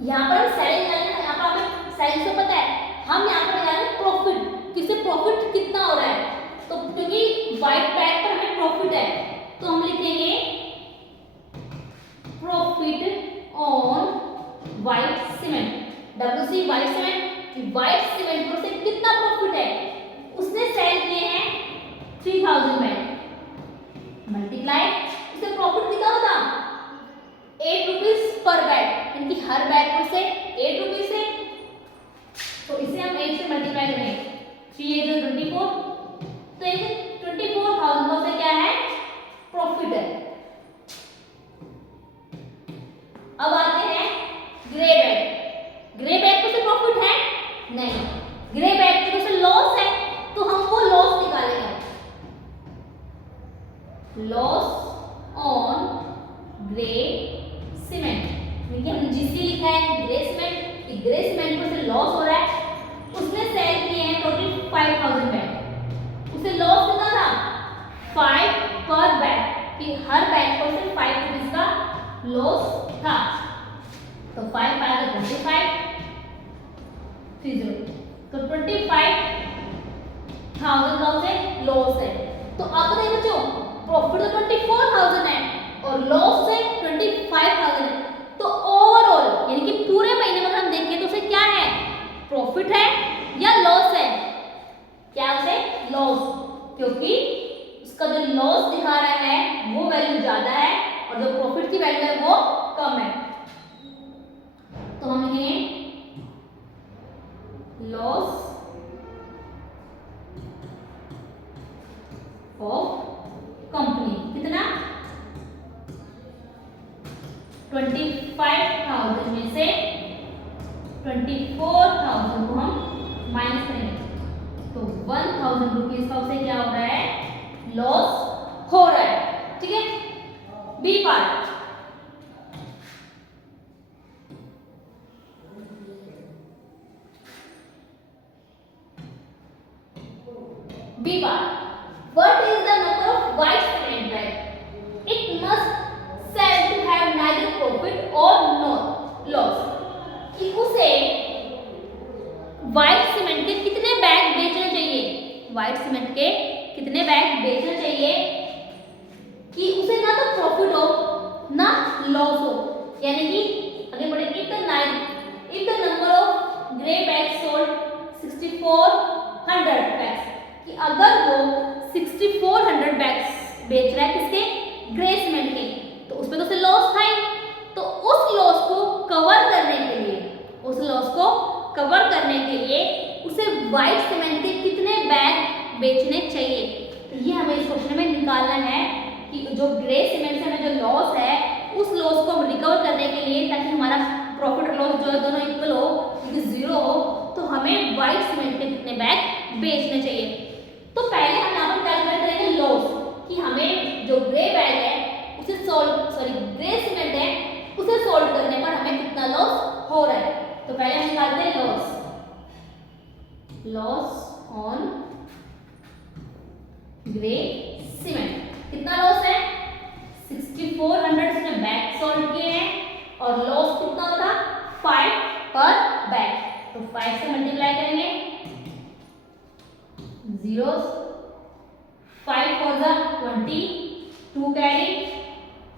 यहाँ पर सेलिंग, यहाँ पर हमें सेलिंग से पता है, हम यहाँ पर निकालेंगे प्रॉफिट, किससे प्रॉफिट कितना हो रहा है। तो क्योंकि व्हाइट बैग पर हमें प्रॉफिट है तो हम लिख लिखेंगे profit on white cement, WC white cement, कि व्हाइट सीमेंट पर से कितना प्रॉफिट है, उसने सेल किए हैं 3000 बैग मल्टीप्लाई उससे प्रॉफिट कितना होता 8 रुपीज पर बैग, यानी कि हर बैग पर से 8 रुपीज है, तो इसे हम 8 से मल्टीप्लाई करेंगे 3 8 24, तो एक 24,000 से क्या है प्रॉफिट है। अब आते हैं ग्रे बैग, ग्रे बैग पर से प्रॉफिट है नहीं, ग्रे बैग पर से लॉस है, तो हम वो लॉस निकालेंगे, लॉस ऑन ग्रे सीमेंट, क्योंकि हम जीसी लिखा है ग्रे सीमेंट, कि ग्रे सीमेंट पर से लॉस हो रहा है, उसने सेल किए हैं टोटल 5000 बैग, उसे लॉस कितना था 5 पर बैग, कि हर बैग पर से 5 रुपीज का लॉस था, तो 5 5 25 30, तो 25,000 का उसे लॉस है। तो अब देखो बच्चों प्रॉफिट तो 24,000 है और लॉस है 25,000 है, तो ओवरऑल यानी कि पूरे महीने में अगर हम देखें तो उसे क्या है प्रॉफिट है या लॉस है, क्या उसे लॉस, क्योंकि उसका जो लॉस दिखा रहा है वो वैल्यू ज्यादा है और जो प्रॉफिट की वैल्यू है वो कम है, तो हम लिखेंगे लॉस ऑफ कंपनी, कितना 25,000 में से 24,000 को हम माइनस करेंगे, तो 1,000 रुपीज का उसे क्या हो रहा है लॉस हो रहा है, ठीक है। B part, B part, what is the number of white cement bag? It must sell to have neither profit or no loss. कि उसे व्हाइट सीमेंट के कितने बैग बेचने चाहिए, व्हाइट सीमेंट के कितने बैग बेचने चाहिए कि उसे ना तो प्रॉफिट हो ना लॉस हो, यानी कि आगे बढ़े if the number of grey bags sold 6400 bags, कि अगर वो 6400 बैग्स बेच रहा है किसके ग्रे सीमेंट के, तो उसमें तो उसे लॉस था ही, तो उस लॉस को कवर करने के लिए, उस लॉस को कवर करने के लिए उसे व्हाइट सीमेंट के कितने बैग बेचने चाहिए, तो ये हमें इस क्वेश्चन में निकालना है कि जो ग्रे सीमेंट से हमें जो लॉस है उस लॉस को हम रिकवर करने के लिए, ताकि हमारा प्रॉफिट और लॉस जो है दोनों इक्वल हो, क्योंकि जीरो हो, तो हमें व्हाइट सीमेंट के कितने बैग बेचने चाहिए। तो पहले हम यहाँ पर कैलकुलेट करेंगे लॉस, कि हमें जो ग्रे बैग है उसे ग्रे सीमेंट है उसे सोल्ड करने पर हमें कितना लॉस हो रहा है, तो पहले हम निकालते हैं लॉस ऑन ग्रे सीमेंट, कितना लॉस है 6400 से बैग सोल्ड किए हैं और लॉस कितना होता 5 पर बैग, तो 5 से मल्टीप्लाई करेंगे, zeros, 5 for the 20, 2 carry,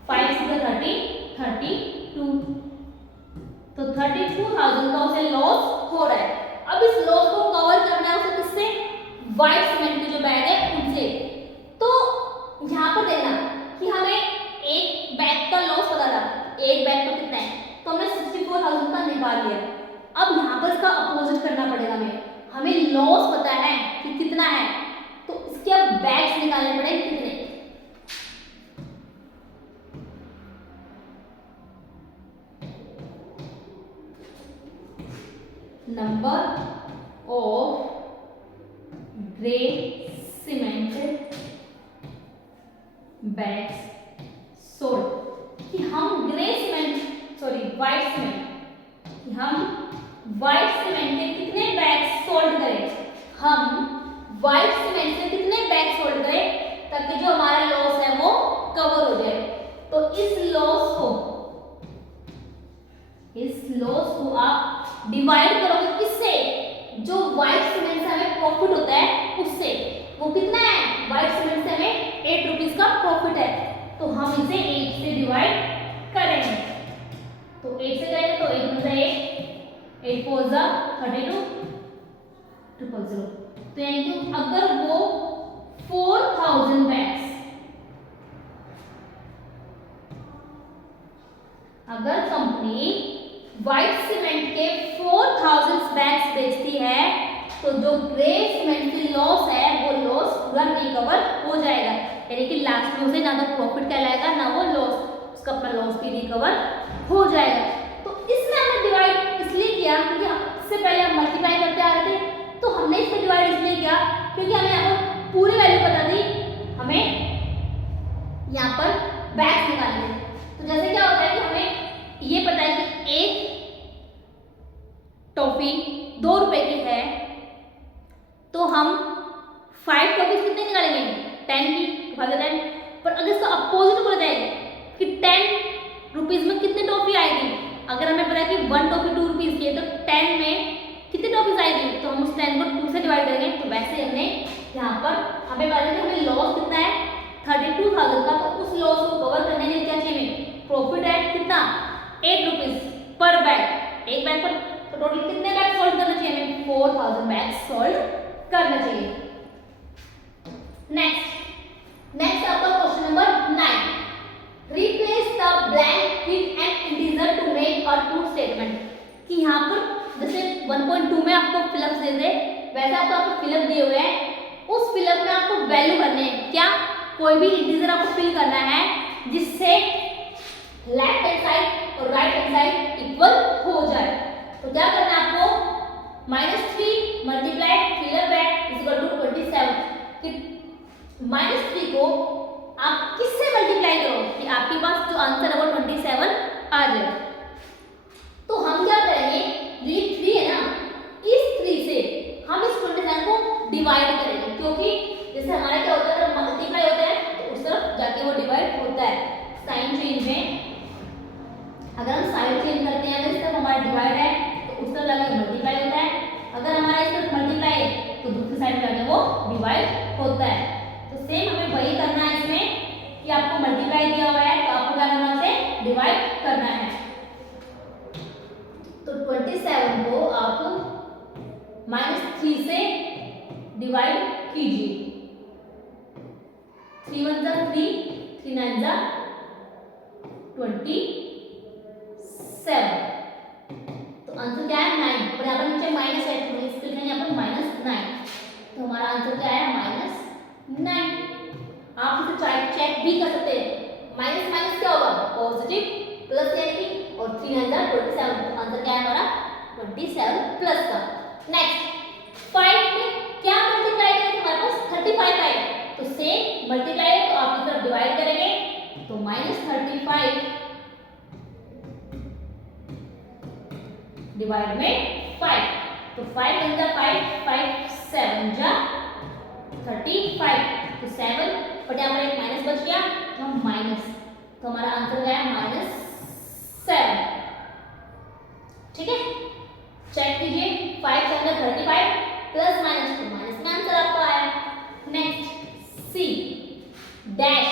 5 से 30, 32, तो 32,000 का उसे लॉस हो रहा है। अब इस लॉस को कवर करना है उसे किससे, व्हाइट सीमेंट के जो बैग है उनसे, तो यहाँ पर देखना कि हमें एक बैग का लॉस पता था, एक बैग का कितना है, तो हमने 64,000 का निकाल लिया। अब यहाँ पर इसका अपोजिट करना पड़ेगा, हमें लॉस पता है कि कितना है, तो इसके अब बैग्स निकालने पड़ेंगे कितने, number of grey cement bags sold, कि हम ग्रे सीमेंट व्हाइट सीमेंट, कि हम व्हाइट सीमेंट के कितने बैग सोल्ड करें, हम व्हाइट सीमेंट से कितने बैग सोल्ड करें ताकि जो हमारा लॉस है वो कवर हो जाए। तो इस लॉस को आप डिवाइड करोगे किससे, जो व्हाइट सीमेंट से हमें प्रॉफिट होता है उससे, वो कितना है व्हाइट सीमेंट से हमें 8 रुपीज का प्रॉफिट है, तो हम इसे 8 से डिवाइड करेंगे। तो 8 से करेंगे तो 8 में से 8 4 जा 32 000। तो यानी कि अगर वो 4000 बैग्स, अगर कंपनी व्हाइट सीमेंट के 4000 बैग्स बेचती है तो जो ग्रे सीमेंट की लॉस है वो लॉस पूरा रिकवर हो जाएगा, यानी कि लास्ट में उसे ना तो प्रॉफिट कहलाएगा ना वो लॉस, उसका अपना लॉस भी रिकवर हो जाएगा। तो इसमें हमने डिवाइड इसलिए किया क्योंकि इससे पहले हम मल्टीप्लाई करते आ रहे थे, तो हमने इसमें डिवाइड इसलिए किया क्योंकि हमें यहाँ पर पूरी वैल्यू पता थी, हमें यहाँ पर बैग्स निकालने थे। तो जैसे क्या होता है कि हमें ये पता है कि एक टॉफी 2 रुपए की है, तो हम 5 टॉफीज कितने निकालेंगे, 10 की, 1000। पर अगर इसका अपोजिट बोला जाए कि 10 रुपीज में कितनी टॉफी आएगी, अगर हमें पता है कि 1 टॉफी 2 रुपीज की है तो 10 में कितनी टॉफीज आएगी, तो हम उस 10 को 2 से डिवाइड करेंगे। तो वैसे हमने यहाँ पर हमें पता है कि हमें लॉस कितना है 32,000 का, तो उस लॉस को कवर करने के लिए क्या चाहिए, प्रॉफिट है कितना 8 रुपीज पर बैग, एक बैग पर। तो टोटल कितने बैग सोल्व करना चाहिए हमें, 4000 बैग सोल्व करना चाहिए। नेक्स्ट आपका question number 9, replace the blank with an integer to make a true statement. कि यहाँ पर जैसे 1.2 में आपको फिलअप दे दे, वैसे आपको फिलअप दिए हुए हैं, उस फिलअप में आपको वैल्यू करने हैं, क्या कोई भी इंटीजर आपको फिल करना है जिससे लेफ्ट हैंड साइड और राइट हैंड साइड इक्वल हो जाए। तो क्या करना है आपको, -3 multiplied fill up back is equal to 27। कि -3 को आप किससे मल्टीप्लाई करो कि आपके पास जो आंसर है वो 27 आ जाए। तो हम क्या करेंगे, ये 3 है ना, इस 3 से हम इस 27 को डिवाइड करेंगे, क्योंकि जैसे हमारा क्या होता है मल्टीप्लाई होता है तो उस तरफ जाके वो डिवाइड होता है। साइन चेंज में अगर हम साइड चेंज करते हैं, अगर इस तरफ हमारा डिवाइड है तो उस तरफ जाके मल्टीप्लाई होता है, अगर हमारा इस तरफ मल्टीप्लाई है तो दूसरी साइड जाके वो डिवाइड होता है। तो सेम हमें वही करना है इसमें कि आपको मल्टीप्लाई दिया हुआ है तो आपको क्या करना है, उसे डिवाइड करना है। तो 27 को आप -3 से डिवाइड कीजिए, 3 1 जा 3, 3 9 जा 27। तो आंसर क्या है 9, और यहाँ पर नीचे माइनस है तो इसके लिए यहाँ पर -9। तो हमारा आंसर क्या है -9। आप इसे चेक भी कर सकते हैं, माइनस माइनस क्या होगा पॉजिटिव, प्लस यानी कि, और 3 9 जा 27। तो आंसर क्या है हमारा 27 प्लस का। नेक्स्ट 5 में क्या मल्टीप्लाई करेंगे, हमारे पास 35 आए, तो सेम मल्टीप्लाई है तो आप इस तरफ डिवाइड करेंगे, तो -35 डिवाइड में 5, तो 5 1 जा 5, 5 7 जा 35, तो 7, बट यहाँ पर एक माइनस बच गया तो हम माइनस, तो हमारा आंसर क्या है -7। ठीक है, चेक कीजिए, 5 7 जा 35 प्लस माइनस, तो माइनस में आंसर आपका आया। नेक्स्ट सी डैश,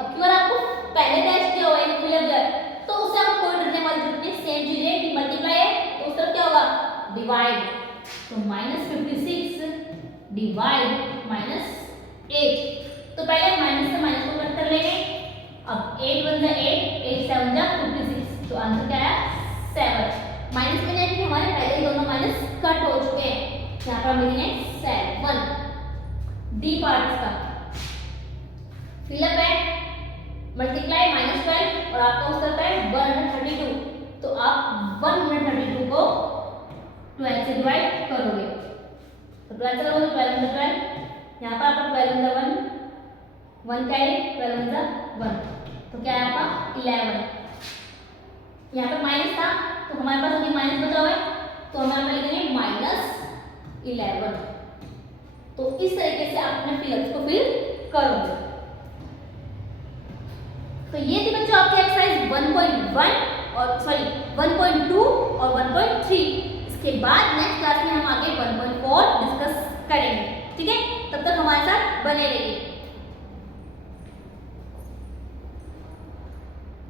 अब क्यों आपको पहले डैश किया हुआ है फिलअप दिया तो उससे आपको कोई डरने वाली जरूरत नहीं, सेम चीज है कि मल्टीप्लाई है तो उस तरफ क्या होगा डिवाइड, तो -56 डिवाइड -8। तो पहले माइनस से माइनस को कट कर लेंगे, अब 8 1 जा 8, 8 7 जा 56, तो आंसर क्या है 7। माइनस में नहीं, हमारे पहले ही दोनों माइनस कट हो चुके हैं, यहाँ पर मिलेंगे 7। डी पार्ट का फिलअप है मल्टीप्लाई -12 और आपका उस तरफ है 132, तो आप 132 को 12 से डिवाइड करोगे, तो 12 से करोगे 12 × 12, यहाँ पर आपका 12 × 1 1 का 12 × 1, तो क्या है आपका 11। यहाँ पर माइनस था तो हमारे पास अभी माइनस बचा हुआ है, तो हम यहाँ पर लिखेंगे -11। तो इस तरीके से आप अपने फिलअप्स को फिल करोगे। तो ये थी बच्चों आपकी एक्सरसाइज 1.1 और सॉरी 1.2 और 1.3। इसके बाद नेक्स्ट क्लास में हम आगे 1.4 डिस्कस करेंगे। ठीक है, तब तक हमारे साथ बने रहिए।